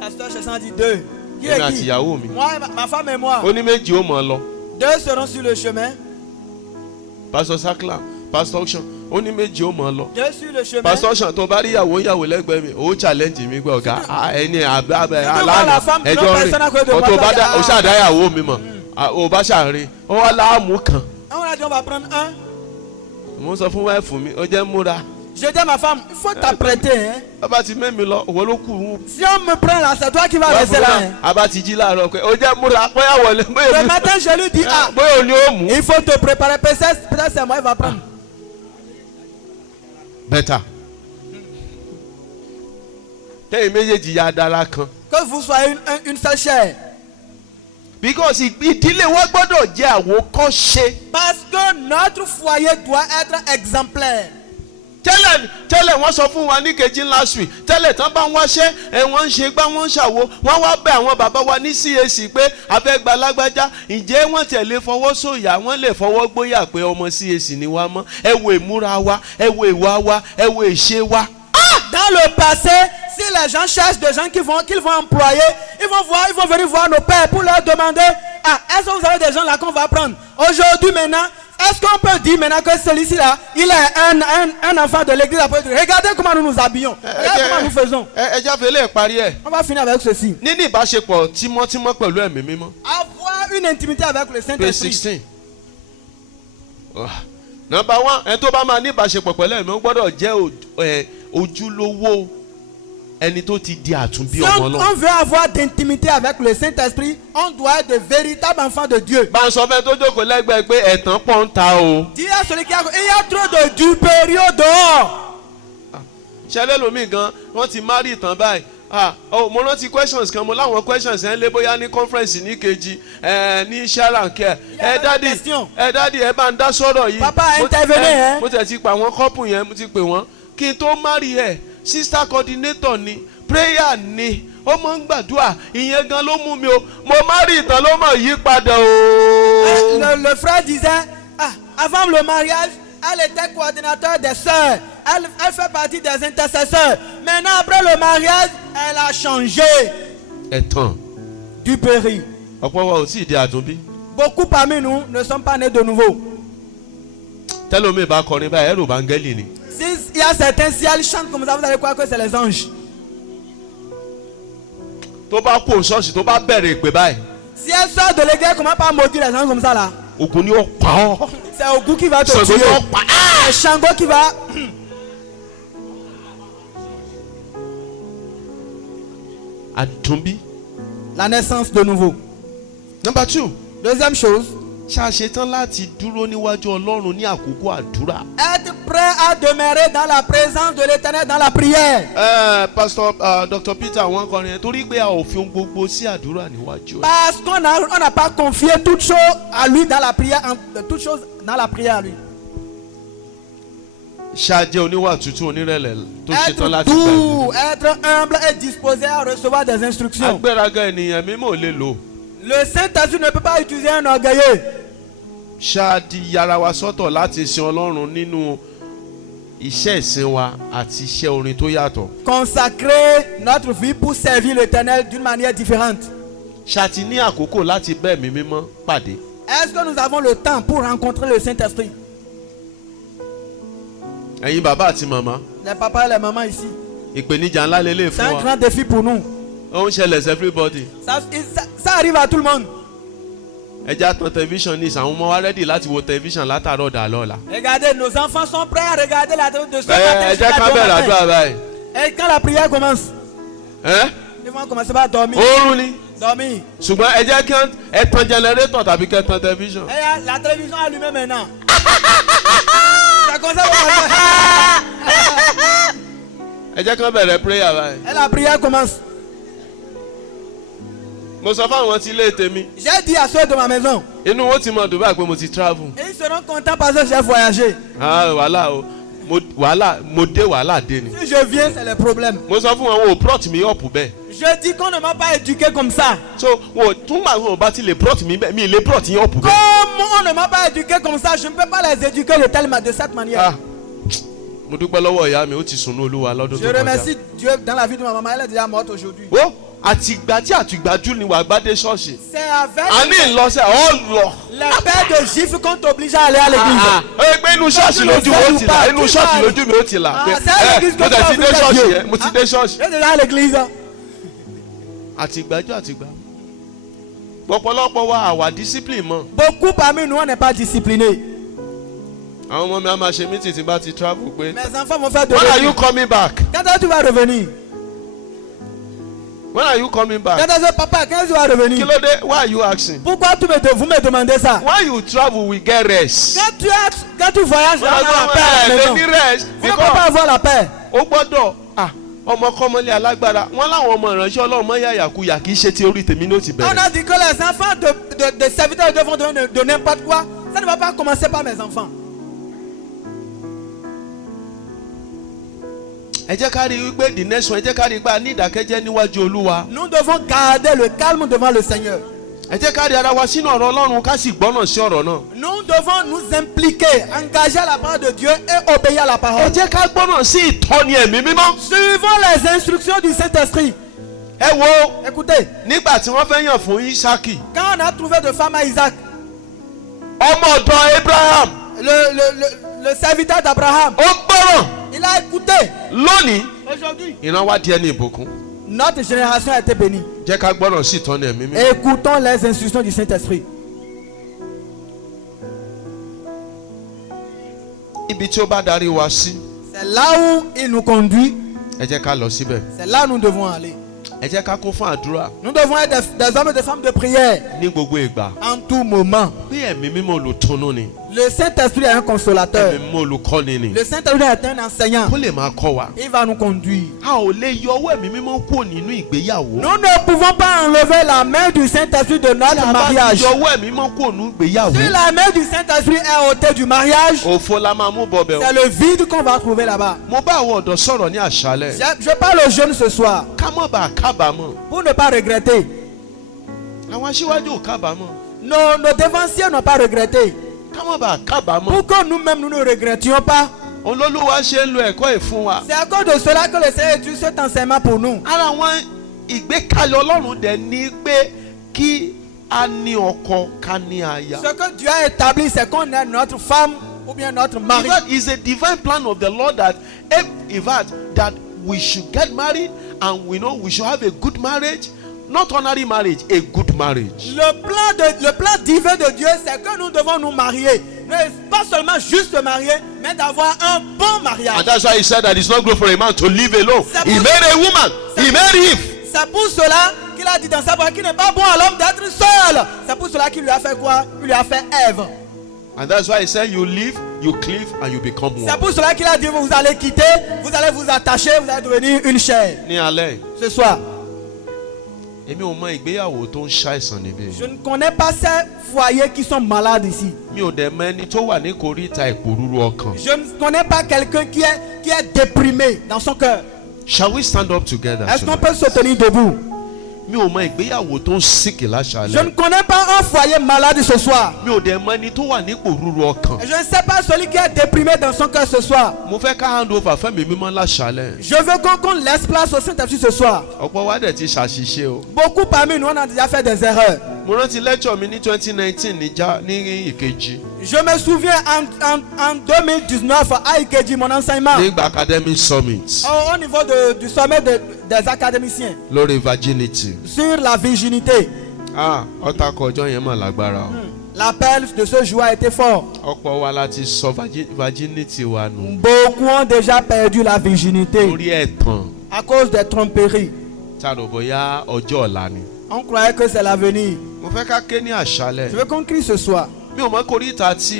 Pasteur Chessan dit 2. Qui èmi est àti qui? ìyàwó mi. Moi, ma femme et moi. ó ní méjì ó mọ̀ ọ́ lọ. 2 seront sur le chemin. pásọ sakla pásọ ọ̀ṣàn ó ní méjì ó mọ̀ ọ́ lọ. 2 sur le chemin. pásọ ọ̀ṣàn tó bá rí ìyàwó lẹ́gbẹ̀ẹ́ mi ó challenge mi gbé ọ̀gá ẹni abẹ́ aláàánú ẹjọ́ rìn ọ̀tọ̀ bá dá ó ṣàdáyàwó mi mọ̀ ó bá ṣàrin ó wá láàmú kan. On a dit on va prendre un. mo sọ fún wáìfù mi ó jẹ́ múra. Je dis à ma femme, il faut t'apprêter. Hein? bàbá ti mẹ́mi lọ òwò ló kù. Si on me prend là, c'est toi qui vas rester là. Hein? abá ti jí láàárọ̀ pé ó jẹ́ múra bóyá wọlé bóyá Le matin, je lui dis, ah, bóyá òní ó mú. il faut te préparer. Peut-être c'est moi, il va prendre. bẹ́tà kẹ́yìn méjèèjì ya dára kan. Que vous soyez une seule chair. because ìdílé wa gbọ́dọ̀ jẹ́ àwòkọ́ṣe. Parce que notre foyer doit être exemplaire. tẹ́lẹ̀ wọ́n sọ fún wa ní kejì last week tẹ́lẹ̀ tán bá ń wáṣẹ́ wọ́n ń ṣe gbá wọ́n ń ṣàwo wọ́n wá bẹ̀ àwọn bàbá wa ní CAC pé abẹ́gba lágbájá ǹjẹ́ wọ́n tẹ̀lé fọwọ́ sọ̀yà wọ́n lè fọwọ́ gbóyà pé ọmọ CAC ni wá mọ́ ẹ wo ìmúra wa ẹ wo ìwà wa ẹ wo ìṣe wa. Dans le passé, si les gens cherchent des gens qu'ils vont employer, ils vont venir voir nos pères pour leur demander, ah, est-ce que vous avez des gens là qu'on va prendre? Aujourd'hui maintenant, est-ce qu'on peut dire maintenant que celui-ci là, il est un enfant de l'église? Regardez comment nous nous habillons, regardez comment nous faisons. ẹ jẹ́ àfẹ́lẹ́ ìparí ẹ̀. On va finir avec ceci. níní ìbáṣepọ̀ tímọ́tímọ́ pẹ̀lú ẹ̀mí mímọ́. Avoir une intimité avec le page Saint-Esprit. 16. Number 1 ẹni tó bá máa ní ìbáṣepọ̀ pẹ̀lú ẹ̀mí ó gbọ́dọ̀ jẹ́ ojúlówó ẹni tó ti di àtúnbí Si ọmọ on Ọlọ́run. veut avoir d'intimité avec le Saint-Esprit, on doit être de véritables enfants de Dieu. bá ń sọ fẹ́ tó jókòó lẹ́gbẹ̀ẹ́ pé ẹ̀tàn pọ̀ ń ta o. Dis à celui qui a... Il y a trop de duperie au dehors. ṣẹlẹ̀ lómi gan wọ́n ti má rí ìtàn báyìí. Mo rántí questions kan mo láwọn questions ẹ̀ ń lé bóyá ní conference ní kejì ní sharanke. Dádì ẹ bá ń dá sọ̀rọ̀ yìí. Papa intervenez. mo tẹ̀ ti pa àwọn couple yẹn mo ti pè wọ́n kí n tó marry ẹ̀ sister coordinator ni prayer ni ó máa ń gbàdúrà ìyẹn gan ló mú mi o mo marry ìtàn ló mọ̀ yí padà o. Le frère disait, avant le mariage, elle était coordinateur des sœurs. Elle fait partie des intercesseurs. Maintenant, après le mariage, elle a changé. Ẹ̀tàn. Duperie. ọ̀pọ̀ wa ò tí ì di àtúnbí. Beaucoup parmi nous ne sont pas nés de nouveau. tẹ́lómi bá kọrin báyìí ẹ̀rù báńgẹ́lì ni. S'il y a certains, si elles chantent comme ça, vous allez croire que c'est les anges. tó bá kó ṣọ́ọ̀ṣì tó bá bẹ̀rẹ̀ ìpè báyìí. Si elles sortent de l'église, comment pas maudire les gens comme ça là? Ògún ni ó pa ọ́. C'est Ogou qui va te Ṣàngó tuer. ni ó pa. C'est Shango qui va. àtúnbí. La naissance de nouveau. Number 2. Deuxième chose, ṣàṣetán láti dúró níwájú Ọlọ́run ní àkókò àdúrà. être prêt à demeurer dans la présence de l'Éternel dans la prière. Pastor Dr. Peter wọ́n kọrin yẹn torí pé a ò fi ohun gbogbo sí àdúrà níwájú ẹ̀. Parce qu'on n'a pas confié toutes choses à lui dans la prière, toutes choses dans la prière à lui. ṣáàjẹ́ oníwà tútù onírẹ̀lẹ̀ tó ṣetán Être láti doux, être humble et disposé à recevoir des instructions. agbéraga ènìyàn mímọ́ ò lè lò. Le Saint-Esprit ne peut pas utiliser un orgueilleux. ṣáàdì yàrá wa sọ́tọ̀ láti sin Ọlọ́run nínú iṣẹ́ ìsìn wa àti iṣẹ́ orin tó yàtọ̀. Consacrer notre vie pour servir l'Éternel d'une manière différente. ṣáàtì ní àkókò láti bẹ́ẹ̀ mi mímọ́ pàdé. Est-ce que nous avons le temps pour rencontrer le Saint-Esprit? ẹ̀yin bàbá àti màmá Les papas et les mamans ici. ìpèníjà ńlá lélẹ̀ C'est fún un wa. grand défi pour nous. ó ń ṣẹlẹ̀ sí everybody. Ça arrive à tout le monde. ẹ já tan tẹlifíṣàn ní ìsàwọn ọmọ wa rẹ́dì láti wo tẹlifíṣàn látàárọ̀ dàlọ́ la. Regardez, nos enfants sont prêts à regarder la télé de ce ẹ jẹ́ ká bẹ̀rẹ̀ àdúrà báyìí. Et quand la prière commence, Hein? ils vont commencer par dormir. oorun ni Dormir. ṣùgbọ́n ẹ jẹ́ kí ẹ tan jẹnẹrétọ̀ tàbí kẹ́ tan tẹlifíṣàn. Et la télévision allumée maintenant. Ça commence ẹ jẹ́ kí wọ́n bẹ̀rẹ̀ prayer báyìí. Et la prière commence. mo sọ fáwọn tí ilé tèmi J'ai dit à ceux de ma maison, inú wọn ti mọ Dubai pé mo ti travel. et ils seront contents parce que j'ai voyagé. wàhálà o mo dé wàhálà dé ni. Si je viens, c'est le problème. mo sọ fún wọn wọn ò plot mi up bẹ́ẹ̀. Je dis qu'on ne m'a pas éduqué comme ça. so wọn ò tún máa wọn ò bá ti lè plot mi bẹ́ẹ̀ mi lè plot yín up bẹ́ẹ̀. Comme on ne m'a pas éduqué comme ça, je ne peux pas les éduquer de cette manière. mo dúpẹ́ lọ́wọ́ ìyá mi ó ti sùn ní Olúwa lọ́dún Je tó kọjá. remercie Dieu dans la vie de ma maman, elle est déjà morte aujourd'hui. wo àtìgbà tí àtìgbàjú ni wàá gbádé ṣọ́ọ̀ṣì. C'est avec a ní ìlọsẹ̀ ọ̀ lọ. les pères de juifs qu'on t'oblige à aller à l'église. ẹ pé inú ṣọ́ọ̀ṣì lójú mi ó ti là inú ṣọ́ọ̀ṣì lójú mi ó ti là. mo tẹ̀ ti dé ṣọ́ọ̀ṣì yẹn mo ti dé ṣọ́ọ̀ṣì. Je suis déjà à l'église. àtìgbàjú àtìgbà. ọ̀pọ̀lọpọ̀ wa àwa discipline mọ́. Beaucoup parmi nous, on n'est pas disciplinés. àwọn ọmọ mi á máa ṣe meeting tí bá ti travel pé. Mes enfants vont faire de when are you l'église. coming back? Quand est-ce que tu vas revenir? when are you coming back? Quand est-ce que papa, quand est-ce que tu vas kí revenir? ló dé why are you asking? Pourquoi vous me demandez ça? when you travel we get rest. Quand tu voyages, on a la paix à la maison. ní rest Vous ne pouvez pas avoir la paix. ó gbọ́dọ̀ ọmọ kọ́mọlé alágbára wọn láwọn ọmọ ìránṣẹ́ Ọlọ́run mọ́ yàyàkuyà kì í ṣe tí orí tèmi ní ó ti On bẹ̀rẹ̀. a dit que les enfants de serviteurs devront donner de n'importe quoi. Ça ne va pas commencer par mes enfants. ẹ jẹ́ ká rí i wípé the next one ẹ jẹ́ ká rí i pé a ní ìdákẹ́jẹ́ níwájú Olúwa. Nous devons garder le calme devant le Seigneur. ẹ jẹ́ ká rí ara wa sínú ọ̀rọ̀ Ọlọ́run ká sì gbọ́nà sí ọ̀rọ̀ náà. Nous devons nous impliquer, engager la parole de Dieu et obéir à la ẹ parole. jẹ́ ká gbọ́nà sí ìtọ́ni ẹ̀mí mímọ́. Suivons les instructions du Saint-Esprit. ẹ wo Écoutez, nígbà tí wọ́n fẹ́ yàn fún Ísákì quand on a trouvé de femme à Isaac, ọmọ ọ̀dọ̀ Abraham le serviteur d'Abraham, ó gbọ́ràn il a écouté. lónìí Aujourd'hui, ìran wa di ẹni ìbùkún. notre génération a été bénie. jẹ́ ká gbọ́ràn sí ìtọ́ni ẹ̀mí mímọ́. Écoutons les instructions du Saint-Esprit. ibi tí ó bá darí wa sí C'est là où il nous conduit. ẹ jẹ́ ká lọ síbẹ̀. C'est là où nous devons aller. ẹ jẹ́ ká kún fún àdúrà Nous devons être des hommes et des femmes de prière ní gbogbo ìgbà. en tout moment. bí ẹ̀mí mímọ́ olùtùnú ni. Le Saint-Esprit est un consolateur. ẹ̀mí mímọ́ olùkọ́ni ni. Le Saint-Esprit est un enseignant. kó lè máa kọ́ wa. Il va nous conduire. a ò lè yọ ọwọ́ ẹ̀mí mímọ́ kúrò nínú ìgbéyàwó. Nous ne pouvons pas enlever la main du Saint-Esprit de tí notre a bá mariage. yọ ọwọ́ ẹ̀mí mímọ́ kúrò nínú ìgbéyàwó. Si la main du Saint-Esprit est ôtée du mariage, òfo la máa mú bọ̀bẹ̀ o. c'est le vide qu'on va trouver là-bas. mo bá àwọn ọ̀dọ́ sọ̀rọ̀ ní àṣálẹ̀. Je parle aux jeunes ce soir ká má bàa kábàámọ̀. pour ne pas regretter. àwọn aṣíwájú ò kábàámọ̀. Nos dévanciers n'ont pas regretté. ká má bàa kábàámọ̀. Pour que nous-mêmes nous ne regrettions pas. olólùwà ṣe ń lo ẹ̀kọ́ ìfún wa. C'est à cause de cela que le Seigneur utilise cet enseignement pour nous. ara àwọn ìgbékalẹ̀ ọlọ́run dẹ̀ ní pé kí a ní ọkọ ká ní aya. Ce que Dieu a établi, c'est qu'on ait notre femme ou bien notre In mari. fact, it's a divine plan of the Lord that that we should get married and we know we should have a good marriage, not ordinary marriage, a good marriage. Le plan divin de Dieu, c'est que nous devons nous marier. Mais pas seulement juste se marier, mais d'avoir un bon mariage. And that's why he said that it's not good for a man to live alone. C'est He pour- made a woman. He made Eve. C'est pour cela qu'il a dit dans sa parole qu'il n'est pas bon à l'homme d'être seul. C'est pour cela qu'il lui a fait quoi? Il lui a fait Ève. And that's why he said you live, you cleave, and you become C'est one. pour cela qu'il a dit vous allez quitter, vous allez vous attacher, vous allez devenir une chair. Ní alẹ́, Ce soir, èmi ò mọ ìgbéyàwó tó ń ṣàìsàn níbí. je ne connais pas ces foyers qui sont malades ici. Mi ò dẹ̀ mọ ẹni tó wà ní kòríta ìpòrúru ọkàn. Je ne connais pas quelqu'un qui est déprimé dans son cœur. Shall we stand up together? Est-ce qu'on tonight? peut se tenir debout? Mi ò mọ ìgbéyàwó tó ń sìkì Je ne láṣálẹ̀. connais pas un foyer malade ce soir. Mi ò dẹ̀ mọ ẹni tó wà ní ìpòrúru ọkàn. Je ne sais pas celui qui est déprimé dans son cœur ce soir. Mo fẹ́ ká hand over fẹ́mi mímọ́ láṣálẹ̀. Je veux qu'on laisse place au Saint-Esprit ce soir. Ọ̀pọ̀ wa dẹ̀ ti ṣàṣìṣe o. Beaucoup parmi nous, on a déjà fait des erreurs. Mo rántí lecture mi ní 2019 ní Ìkejì. Je me souviens en 2019 à Ikeji, mon enseignement, Nígbà academic summit au niveau du sommet des académiciens, lórí virginity. sur la virginité. Ọ̀tàkọ̀ ọjọ́ yẹn mà lágbára o. L'appel de ce jour a été fort. Ọ̀pọ̀ wa la ti sọ virginity wa nù. Beaucoup ont déjà perdu la virginité Lórí ẹ̀tàn à cause des tromperies. tàrò bóyá ọjọ́ ọ̀la ni. On croyait que c'est l'avenir. Mo fẹ́ ká ké ní àṣálẹ̀. Je veux qu'on crie ce soir. Mi ò mọ kòríta tí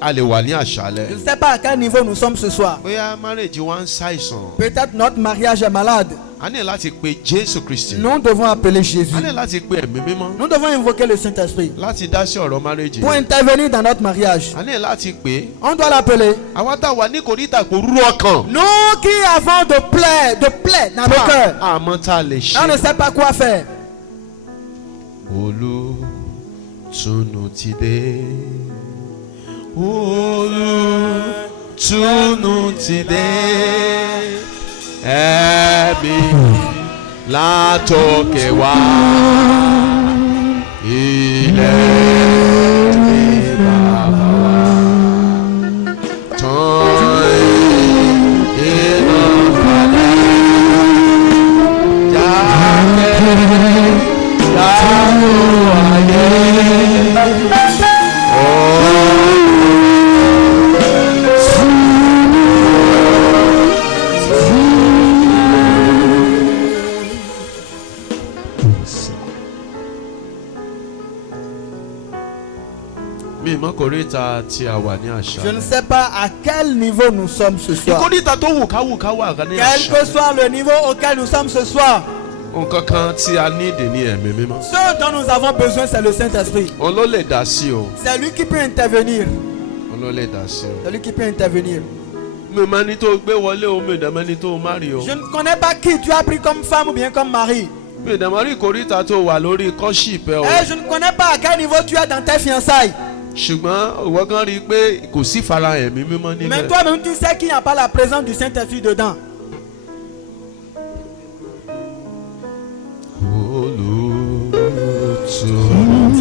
a lè wà ní àṣálẹ̀. Je ne sais pas à quel niveau nous sommes ce soir. Bóyá marriage wa ń ṣàìsàn. Peut-être notre mariage est malade. A ní láti pe Jésù Kristi. Nous devons appeler Jésus. A ní láti pe ẹ̀mí mímọ́ Nous devons invoquer le Saint-Esprit láti dá sí ọ̀rọ̀ marriage. pour intervenir dans notre mariage. A ní láti pè. On doit l'appeler. Àwa tá a wà ní kòríta ìpòrúru ọkàn. Nous qui avons de plaies dans nos cœurs, Àmọ́ tá a lè on ne ṣe. sait pas quoi faire. Olùtùnú ti dé. Olùtùnú ti dé. Ẹ̀mí látòkè wá. Ilẹ̀ ní bàbá wa. Tán iná padà. Jáde. Dáhùn ayé. Mi mọ kòríta tí a wà ní àṣà. Je ne sais pas à quel niveau nous sommes ce soir. Ìkòríta tó wù ká wà ní Quel àṣà. que soit le niveau auquel nous sommes ce soir, Nǹkan kan tí a ní ìdè ní ẹ̀mí mímọ́. ce dont nous avons besoin, c'est le Saint-Esprit. Òun ló lè dá sí o. C'est lui qui peut intervenir. Òun ló lè dá sí o. C'est lui qui peut intervenir. Mi ò mọ ẹni tó gbé wọlé o, mi ò dẹ̀ mọ ẹni tó má rí o. Je ne connais pas qui tu as pris comme femme ou bien comme mari. Mi ò dẹ̀ mọ rí ìkòríta tó wà lórí kọ́ṣíìpẹ́ o. Et je ne connais pas à quel niveau tu es dans tes fiançailles. Ṣùgbọ́n ìwọ gan rí i pé kò sí farahàn ẹ̀mí mímọ́ Mais níbẹ̀. toi-même, tu sais qu'il n'y a pas la présence du Saint-Esprit dedans. Olùtùnú.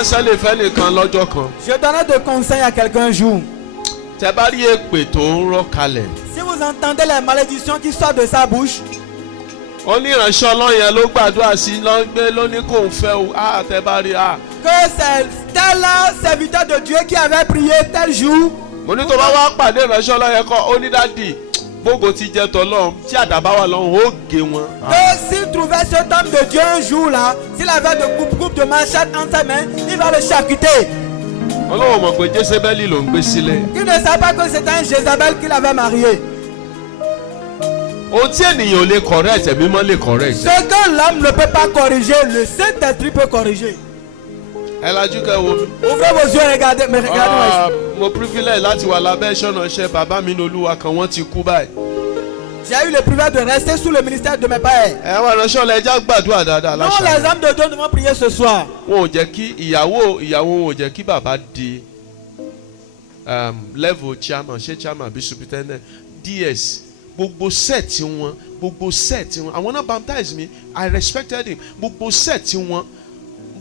kánsẹ́lì fẹ́ nìkan lọ́jọ́ kan. Je donnais de conseils à quelqu'un un jour. Tẹ bá rí èpè tó ń rọ́ kalẹ̀. Si vous entendez les malédictions qui sortent de sa bouche, Ó ní ìránṣẹ́ Ọlọ́run yẹn ló gbàdúrà sí lọ́gbẹ́ ló ní kó ń fẹ́ o. Tẹ bá rí que c'est tel serviteur de Dieu qui avait prié tel jour. mo ní tó bá wá pàdé ìránṣẹ́ Ọlọ́run yẹn kọ́ ó ní dádì gbogbo ti jẹ tọ́lọ́run tí àdàbà wà lọ́run ó gé wọn. Que s'il trouvait cet homme de Dieu un jour là, s'il avait de coupe de machette entre ses mains, il va le charcuter. Ọlọ́run mọ̀ pé Jésébẹ́lì ló ń gbé sílé. Il ne savait pas que c'était un Jézabel qu'il avait marié. Ohun tí ènìyàn ò lè correct ẹ̀mí mọ́ lè correct. Ce que l'homme ne peut pas corriger, le Saint-Esprit peut corriger. Ẹ lajú kẹ́ wo mi. Ouvrez vos yeux et regardez, mais regardez-moi. Mo privilège láti wà lábẹ́ ìṣọ́nà iṣẹ́ bàbá mi ní Olúwa kan wọ́n ti kú báyìí. J'ai eu le privilège de rester sous le ministère de mes pères. Ẹ wá ìránṣẹ́ Ọlọ́run ẹja gbàdúrà dáadáa Non, láṣà. les hommes de Dieu devons prier ce soir. Wọn ò jẹ́ kí ìyàwó wọn ò jẹ́ kí bàbá di level chairman ṣé chairman àbí superintendent DS gbogbo set wọn àwọn náà baptize me I respected him gbogbo set wọn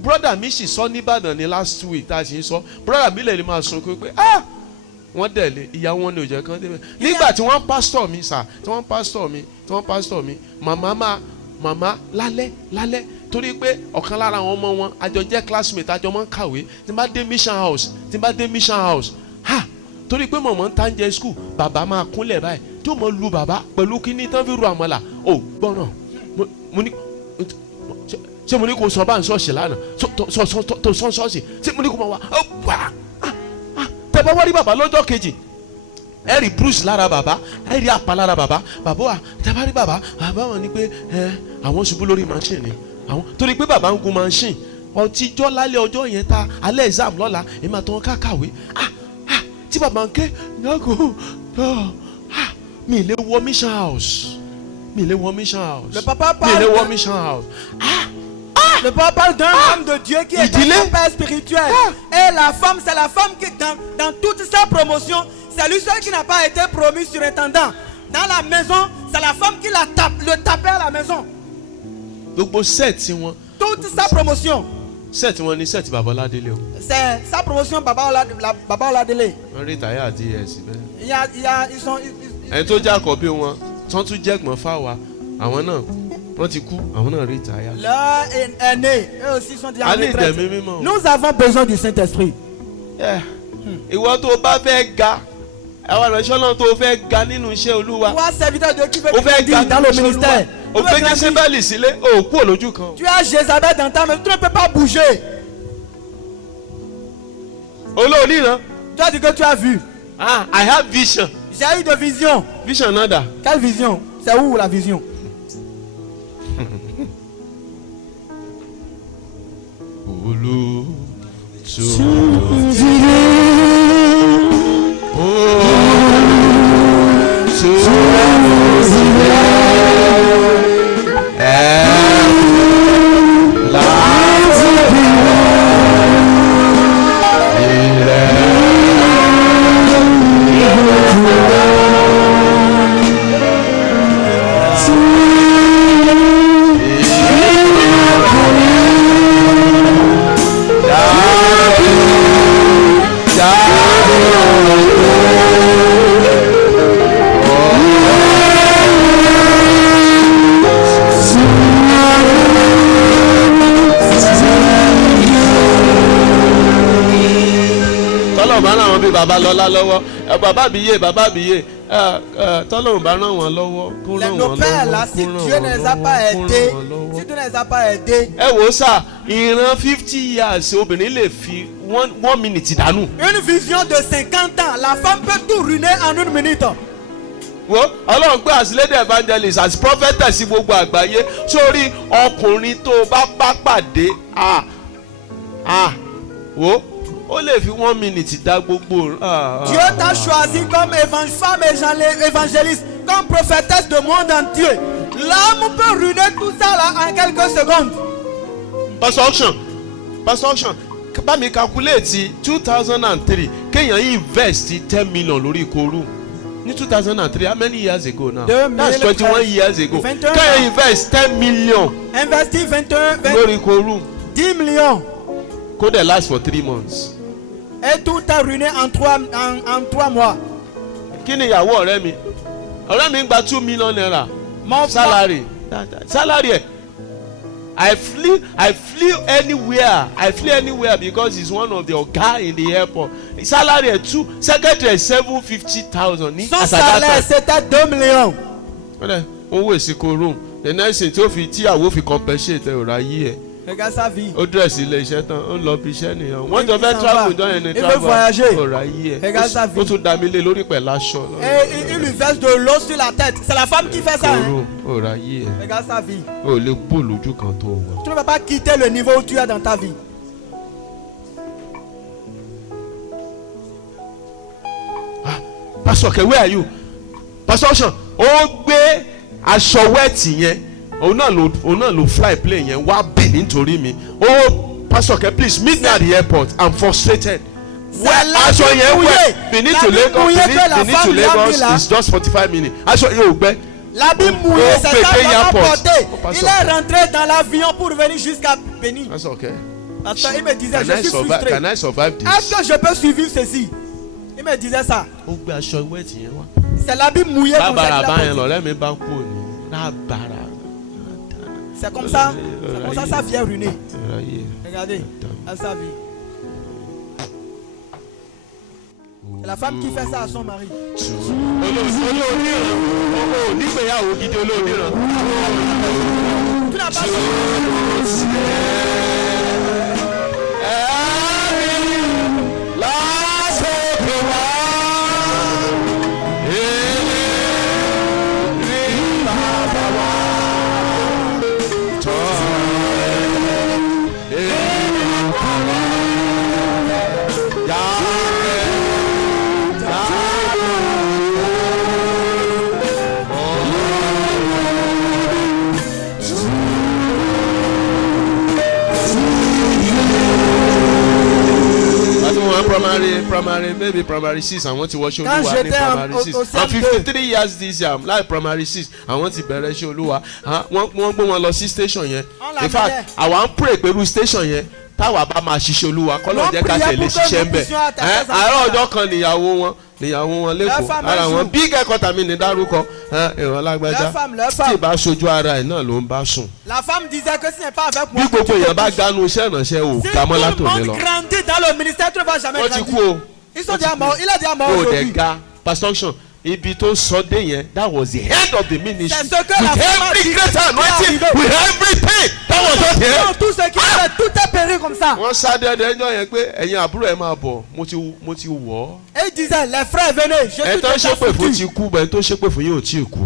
brother mi sì sọ nìbàdàn ní last week tá a sì ń sọ brother mi lè máa sọ pé wọ́n dẹ̀lé ìyá wọn ni ò jẹ́ kán débẹ̀ nígbà tí wọ́n pastor mi sà tí wọ́n pastor mi màmá lálẹ́ torí pé ọ̀kan lára àwọn ọmọ wọn àjọ jẹ́ classmate àjọ máa ń kàwé tí n bá dé mission house torí pé mọ̀mọ́ ń tán jẹ school bàbá máa kúnlẹ̀ báyìí tó mọ̀ lu bàbá pẹ̀lú kíní tán fi ru àmàlà ò gbọ́nà mo ní ṣé mo ní kó sọ bá ń ṣọ́ọ̀ṣì lánàá tó sọ ṣọ́ọ̀ṣì ṣé mo ní kó máa wá tẹ bá wá rí bàbá lọ́jọ́ kejì ẹ rí bruce lára bàbá ẹ rí apá lára bàbá wa tẹ bá rí bàbá wọn ni pé àwọn ṣubú lórí machine ni àwọn torí pé bàbá ń gun machine ọtíjọ́ lálẹ́ ọjọ́ yẹn ta alẹ́ exam lọ́la èmi àtọwọ́n kákàwé tí bàbá ń ké yàgò mi lè wọ mission house. Le papa parle Le papa parle d'un homme de Dieu qui est un père spirituel. Et la femme, c'est la femme qui dans toute sa promotion, c'est lui seul qui n'a pas été promu surintendant. Dans la maison, c'est la femme qui le tapait à la maison. Gbogbo set wọn. Toute sa promotion. Set wọn ni set Baba Oladele o. C'est sa promotion Baba Oladele. Wọ́n rí tàyà àti ẹ̀sìn bẹ́ẹ̀. Ils sont. Ẹni tó jẹ́ àkọ́bí wọn tán tún jẹ́ ẹ̀gbọ́n fáwa àwọn náà wọ́n ti kú àwọn náà rí tàyà. Leur aîné, eux aussi sont déjà en retraite. Mímọ́. Nous avons besoin du Saint-Esprit. Ìwọ tó bá fẹ́ ga àwọn ìránṣẹ́ náà tó fẹ́ ga nínú iṣẹ́ Olúwa. Toi serviteur de qui veut O fẹ́ ga dans le ministère. O fẹ́ Jésébẹ́lì sílé o kú olójú kan. Tu as Jézabel dans ta maison, tu ne peux pas bouger. Olóòní ìran. Tu as dit que tu as vu. I have vision. J'ai eu de vision. Vision náà dà. Quelle vision? C'est où la vision? Bàbá lọ́lá lọ́wọ́ bàbá àbíyè tọ́lọ́run bá ràn wọ́n lọ́wọ́ kó ràn wọ́n lọ́wọ́. Nos pères là, si Dieu ne les a pas aidés, si Dieu ne les a pas aidés. Ẹ wò ó sà ìran 50 years obìnrin lè fi one minute dànù. Une vision de 50 ans, la femme peut tout ruiner en 1 minute. Wo Ọlọ́run pé as lady evangelist as prophetess sí gbogbo àgbáyé sórí ọkùnrin tó bá pàdé wo ó lè fi 1 minute dá gbogbo. Dieu t'a choisi comme femme évangéliste, comme prophétesse de monde entier. L'homme peut ruiner tout ça là en quelques secondes. Pastor Auction bá mi calculate 2003 kéèyàn invest 10 million lórí Koru ní 2003 how many years ago now? That's 21 years ago. Kéèyàn invest 10 million. Investi 21 lórí Koru. 10 millions. kó dẹ̀ last for 3 months. Et tout est ruiné en 3 mois. Kí ni ìyàwó ọ̀rẹ́ mi? Ọ̀rẹ́ mi ń gba 2 million naira salary. Salary ẹ̀. I flew anywhere because he's one of the oga in the airport. Salary ẹ̀ 2, secretary 750,000 ní Son salaire c'était 2 millions. Owó ìsìnkú room. The next thing tí ìyàwó fi compensate ọ̀rọ̀ ayé ẹ̀. Regarde sa vie. Ó dress ilé iṣẹ́ tán, ó lọ bí iṣẹ́ nìyẹn. Wọ́n jọ fẹ́ travel dán ẹni Il veut voyager. ọ̀rọ̀ ayé ẹ̀. Regarde sa vie. Ó tún dá mi lé lórí pẹ̀lú aṣọ. Et il lui verse de l'eau sur la tête. C'est la femme qui fait ça. Hein? Ọ̀rọ̀ ayé ẹ̀. Regarde sa vie. O lè bò lójú kan tó wà. Tu ne vas pas quitter le niveau où tu es dans ta vie. Pastor Ke, where are you? Pastor Oshan, ó gbé aṣọ wẹ́ẹ̀tì yẹn. Òun náà ló fly plane yẹn wá bì nítorí mi. Pastor Ke, please meet me at the airport. I'm frustrated. Aṣọ yẹn wẹ̀ Benin to Lagos is just 45 minutes. Aṣọ yẹn ò gbẹ. L'habit mouillé, c'est ça va emporter. Il est rentré dans l'avion pour venir jusqu'à Benin. Pastor Ke, Pastor, il me disait, je suis frustré. can I survive this? Est-ce que je peux suivre ceci? Il me disait ça. Ó gbé aṣọ wẹ́ẹ̀tì yẹn wá. C'est l'habit mouillé comme ça. Lábàrà báyẹn lọ̀rẹ́ mi bá kú òní. Lábàrà. C'est comme ça sa vie est ruinée. Regardez, à sa vie. C'est la femme qui fait ça à son mari. Tu n'as pas primary 6 àwọn ti wọ ṣe Quand olúwa ní j'étais primary au 6 CM2. I'm 53 years this year like primary 6 àwọn ti bẹ̀rẹ̀ ṣe olúwa wọ́n gbé wọn lọ sí station yẹn in fact àwa ń pray pẹ̀lú station yẹn táwa bá máa ṣiṣẹ́ olúwa kọ́lọ́ jẹ́ ká tẹ̀lé ṣiṣẹ́ ń bẹ̀ àárọ̀ ọjọ́ kan níyàwó wọn lẹ́kọ̀ọ́ ara wọn big ẹ̀kọ́ta mi ní dárúkọ ìran lágbájá tí ìbá ṣojú ara ẹ̀ náà ló ń bá sùn. La femme disait que ce n'est pas avec moi. bí gbogbo èèyàn bá ganu iṣẹ́ ìrànṣẹ́ ò gbàmọ́ Si látòlé tout le lọ. monde grandit dans le ministère, tu ne vas jamais wọ́n ti grandir. kú o. Ils sont déjà morts. Il est déjà mort o aujourd'hui. dẹ̀ ga pastor Sean ibi tó sọ dé yẹn that was the head of the ministry C'est ce que la with femme a every dit great que c'était anointing arrivé. with everything that was not there. Non, tout ce qui fait, tout est péri comme ça. wọ́n sá dẹ́dẹ́ ẹjọ́ yẹn pé ẹ̀yin àbúrò ẹ̀ máa bọ̀ mo ti wọ̀ ọ́. Et il disait, les frères venez, je ẹ̀ suis tó déjà ṣépè fún ti foutu. kú bẹ́ẹ̀ tó ṣépè fún yóò tí ì kú.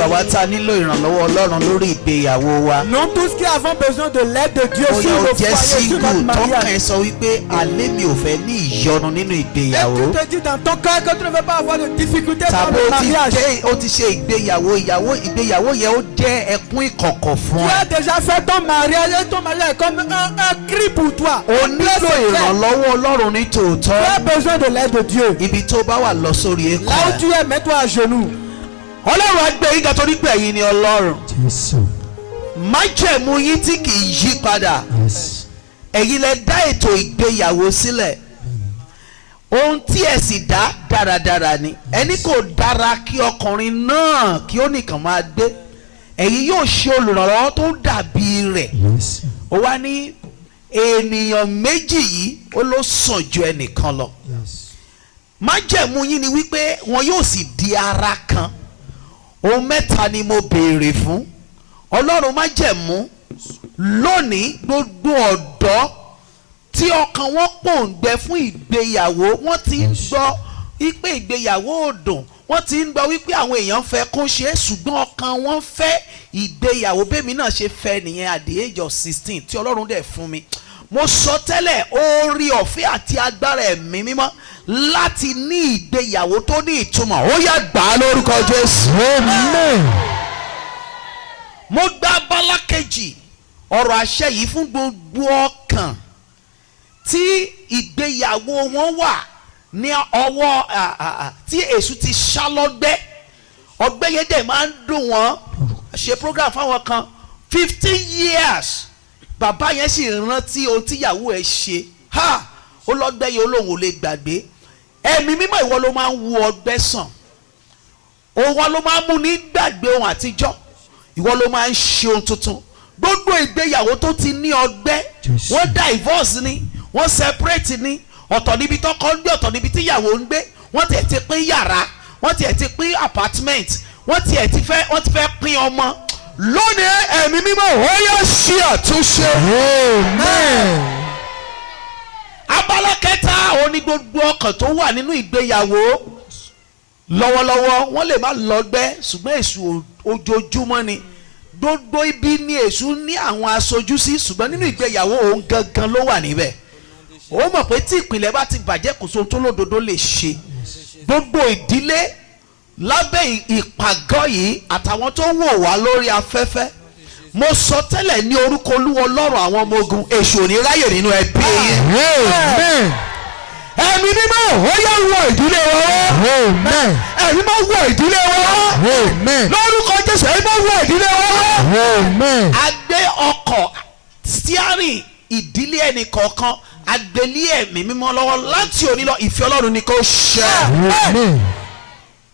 àwa tá a nílò ìrànlọ́wọ́ Ọlọ́run lórí ìgbéyàwó wa. Nous tous qui avons besoin de l'aide de Dieu Bóyá sur o nos jẹ́ foyers, sur single notre tọ́kàn mariage. ẹ sọ wípé àlẹ́ mi ò fẹ́ ní ìyọnu nínú Et ìgbéyàwó. tu te dis dans ton cœur que tu ne veux pas avoir de difficultés dans Tàbí le mariage. o ti ṣe ìgbéyàwó ìgbéyàwó yẹn ó jẹ́ ẹkún ìkọ̀kọ̀ Tu fún as ẹ. déjà fait ton mariage et ton mariage est comme un cri pour toi. O nílò ìrànlọ́wọ́ Ọlọ́run ní Tu tòótọ́. as besoin de l'aide de Dieu. Ibi tó bá wà lọ sórí Là où ẹ̀kọ́ tu es, mets-toi à genoux. Ọlọ́run á gbé yín ga torí pé ẹ̀yin ni Ọlọ́run. Jésù. Májẹ̀mú yín tí kì í yí padà. Yes. Ẹ̀yin lẹ dá ètò ìgbéyàwó sílẹ̀. Ohun tí ẹ sì dá dáradára ni. Ẹni kò dára kí ọkùnrin náà kí ó nìkan máa gbé. Ẹ̀yin yóò ṣe olùrànlọ́wọ́ tó dàbí rẹ̀. Yes. Ó wá ní ènìyàn méjì yìí ó ló sàn ju ẹnìkan lọ. Yes. Májẹ̀mú yín ni wípé wọn yóò sì di ara kan. ohun mẹ́ta ni mo béèrè fún. Ọlọ́run májẹ̀mú lónìí gbogbo ọ̀dọ́ tí ọkàn wọn pòǹgbẹ fún ìgbéyàwó, wọ́n ti ń gbọ́ wípé ìgbéyàwó ò dùn, wọ́n ti ń gbọ́ wípé àwọn èèyàn fẹ́ kó ṣe é, ṣùgbọ́n ọkàn wọn fẹ́ ìgbéyàwó. Bẹ́ẹ̀mi náà ṣe fẹ́ nìyẹn at the age of 16 tí Ọlọ́run dẹ̀ fún mi. Mo sọ tẹ́lẹ̀ oore ọ̀fẹ́ àti agbára ẹ̀mí mímọ́ láti ní ìgbéyàwó tó ní ìtumọ̀, ó yá gbà á lórúkọ Jésù. Amen. Mo gba abala kejì ọ̀rọ̀ àṣẹ yìí fún gbogbo ọkàn tí ìgbéyàwó wọn wà ní ọwọ́ tí èṣù ti ṣá lọ́gbẹ́. Ọgbẹ́ yẹn dẹ̀ máa ń dùn wọ́n. Ṣe program fáwọn kan 15 years bàbá yẹn sì rántí ohun tíyàwó ẹ̀ ṣe. Ó lọ́gbẹ́ yẹn olóhùn ò lè gbàgbé. Ẹ̀mí mímọ́ ìwọ ló máa ń wo ọgbẹ́ sàn, òwò ló máa ń mú ní gbàgbé ohun àtijọ́, ìwọ ló máa ń ṣe ohun tuntun. Gbogbo ìgbéyàwó tó ti ní ọgbẹ́, wọ́n divorce ni, wọ́n separate ni, ọ̀tọ̀ níbi tọ́kọ ń gbé, ọ̀tọ̀ níbi tíyàwó ń gbé, wọ́n tiẹ̀ ti pín yàrá, wọ́n tiẹ̀ ti pín apartment, wọ́n ti fẹ́ pín ọmọ. Lónìí ẹ̀mí mímọ́ ó yá ṣe àtúnṣe. Amen. Abala kẹta òun ni gbogbo ọkàn tó wà nínú ìgbéyàwó lọ́wọ́lọ́wọ́, wọ́n lè má lọ́gbẹ́ ṣùgbọ́n èṣù ojoojúmọ́ ni. Gbogbo ibi ni èṣù ní àwọn aṣojú sí, ṣùgbọ́n nínú ìgbéyàwó òun gangan ló wà níbẹ̀. Ó mọ̀ pé tí ìpìlẹ̀ bá ti bàjẹ́ kò sóhun tó lódodo lè ṣe. Gbogbo ìdílé lábẹ́ ìpàgọ́ yìí àtàwọn tó wò wá lórí afẹ́fẹ́, mo sọ tẹ́lẹ̀ ní orúkọ Olúwa Ọlọ́run àwọn ọmọ ogun, èṣù ò ní ráyè nínú ẹbí yẹn. Amen. Ẹ̀mí mímọ́ ó yá wọ ìdílé wa wá. Amen. Ẹ̀mí mímọ́ wọ ìdílé wa wá. Amen. Lórúkọ Jésù ẹ̀mí mímọ́ wọ ìdílé wa wá. Amen. A gbé ọkọ̀ steering ìdílé ẹnì kọ̀ọ̀kan, a gbé lé ẹ̀mí mímọ́ lọ́wọ́ láti òní lọ. Ìfẹ́ Ọlọ́run ni kó ṣẹ. Amen.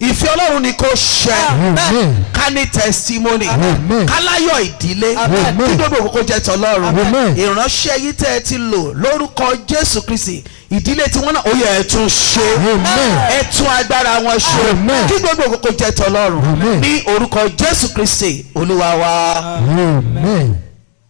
Ìfẹ́ Ọlọ́run ni kó ṣẹ. Amen. Ká ní testimony. Amen. Ká láyọ̀ ìdílé. Amen. Kí gbogbo òkòkò jẹ́ tọ́lọ́run. Amen. Ìránṣẹ́ yìí tẹ́ ẹ ti lò lórúkọ Jésù Kristi, ìdílé tí wọ́n náà ó yẹ ẹ tún ṣe. Amen. Ẹ tún agbára wọn ṣe. Amen. Kí gbogbo òkòkò jẹ́ tọ́lọ́run. Amen. Ní orúkọ Jésù Kristi Olúwa wa. Amen.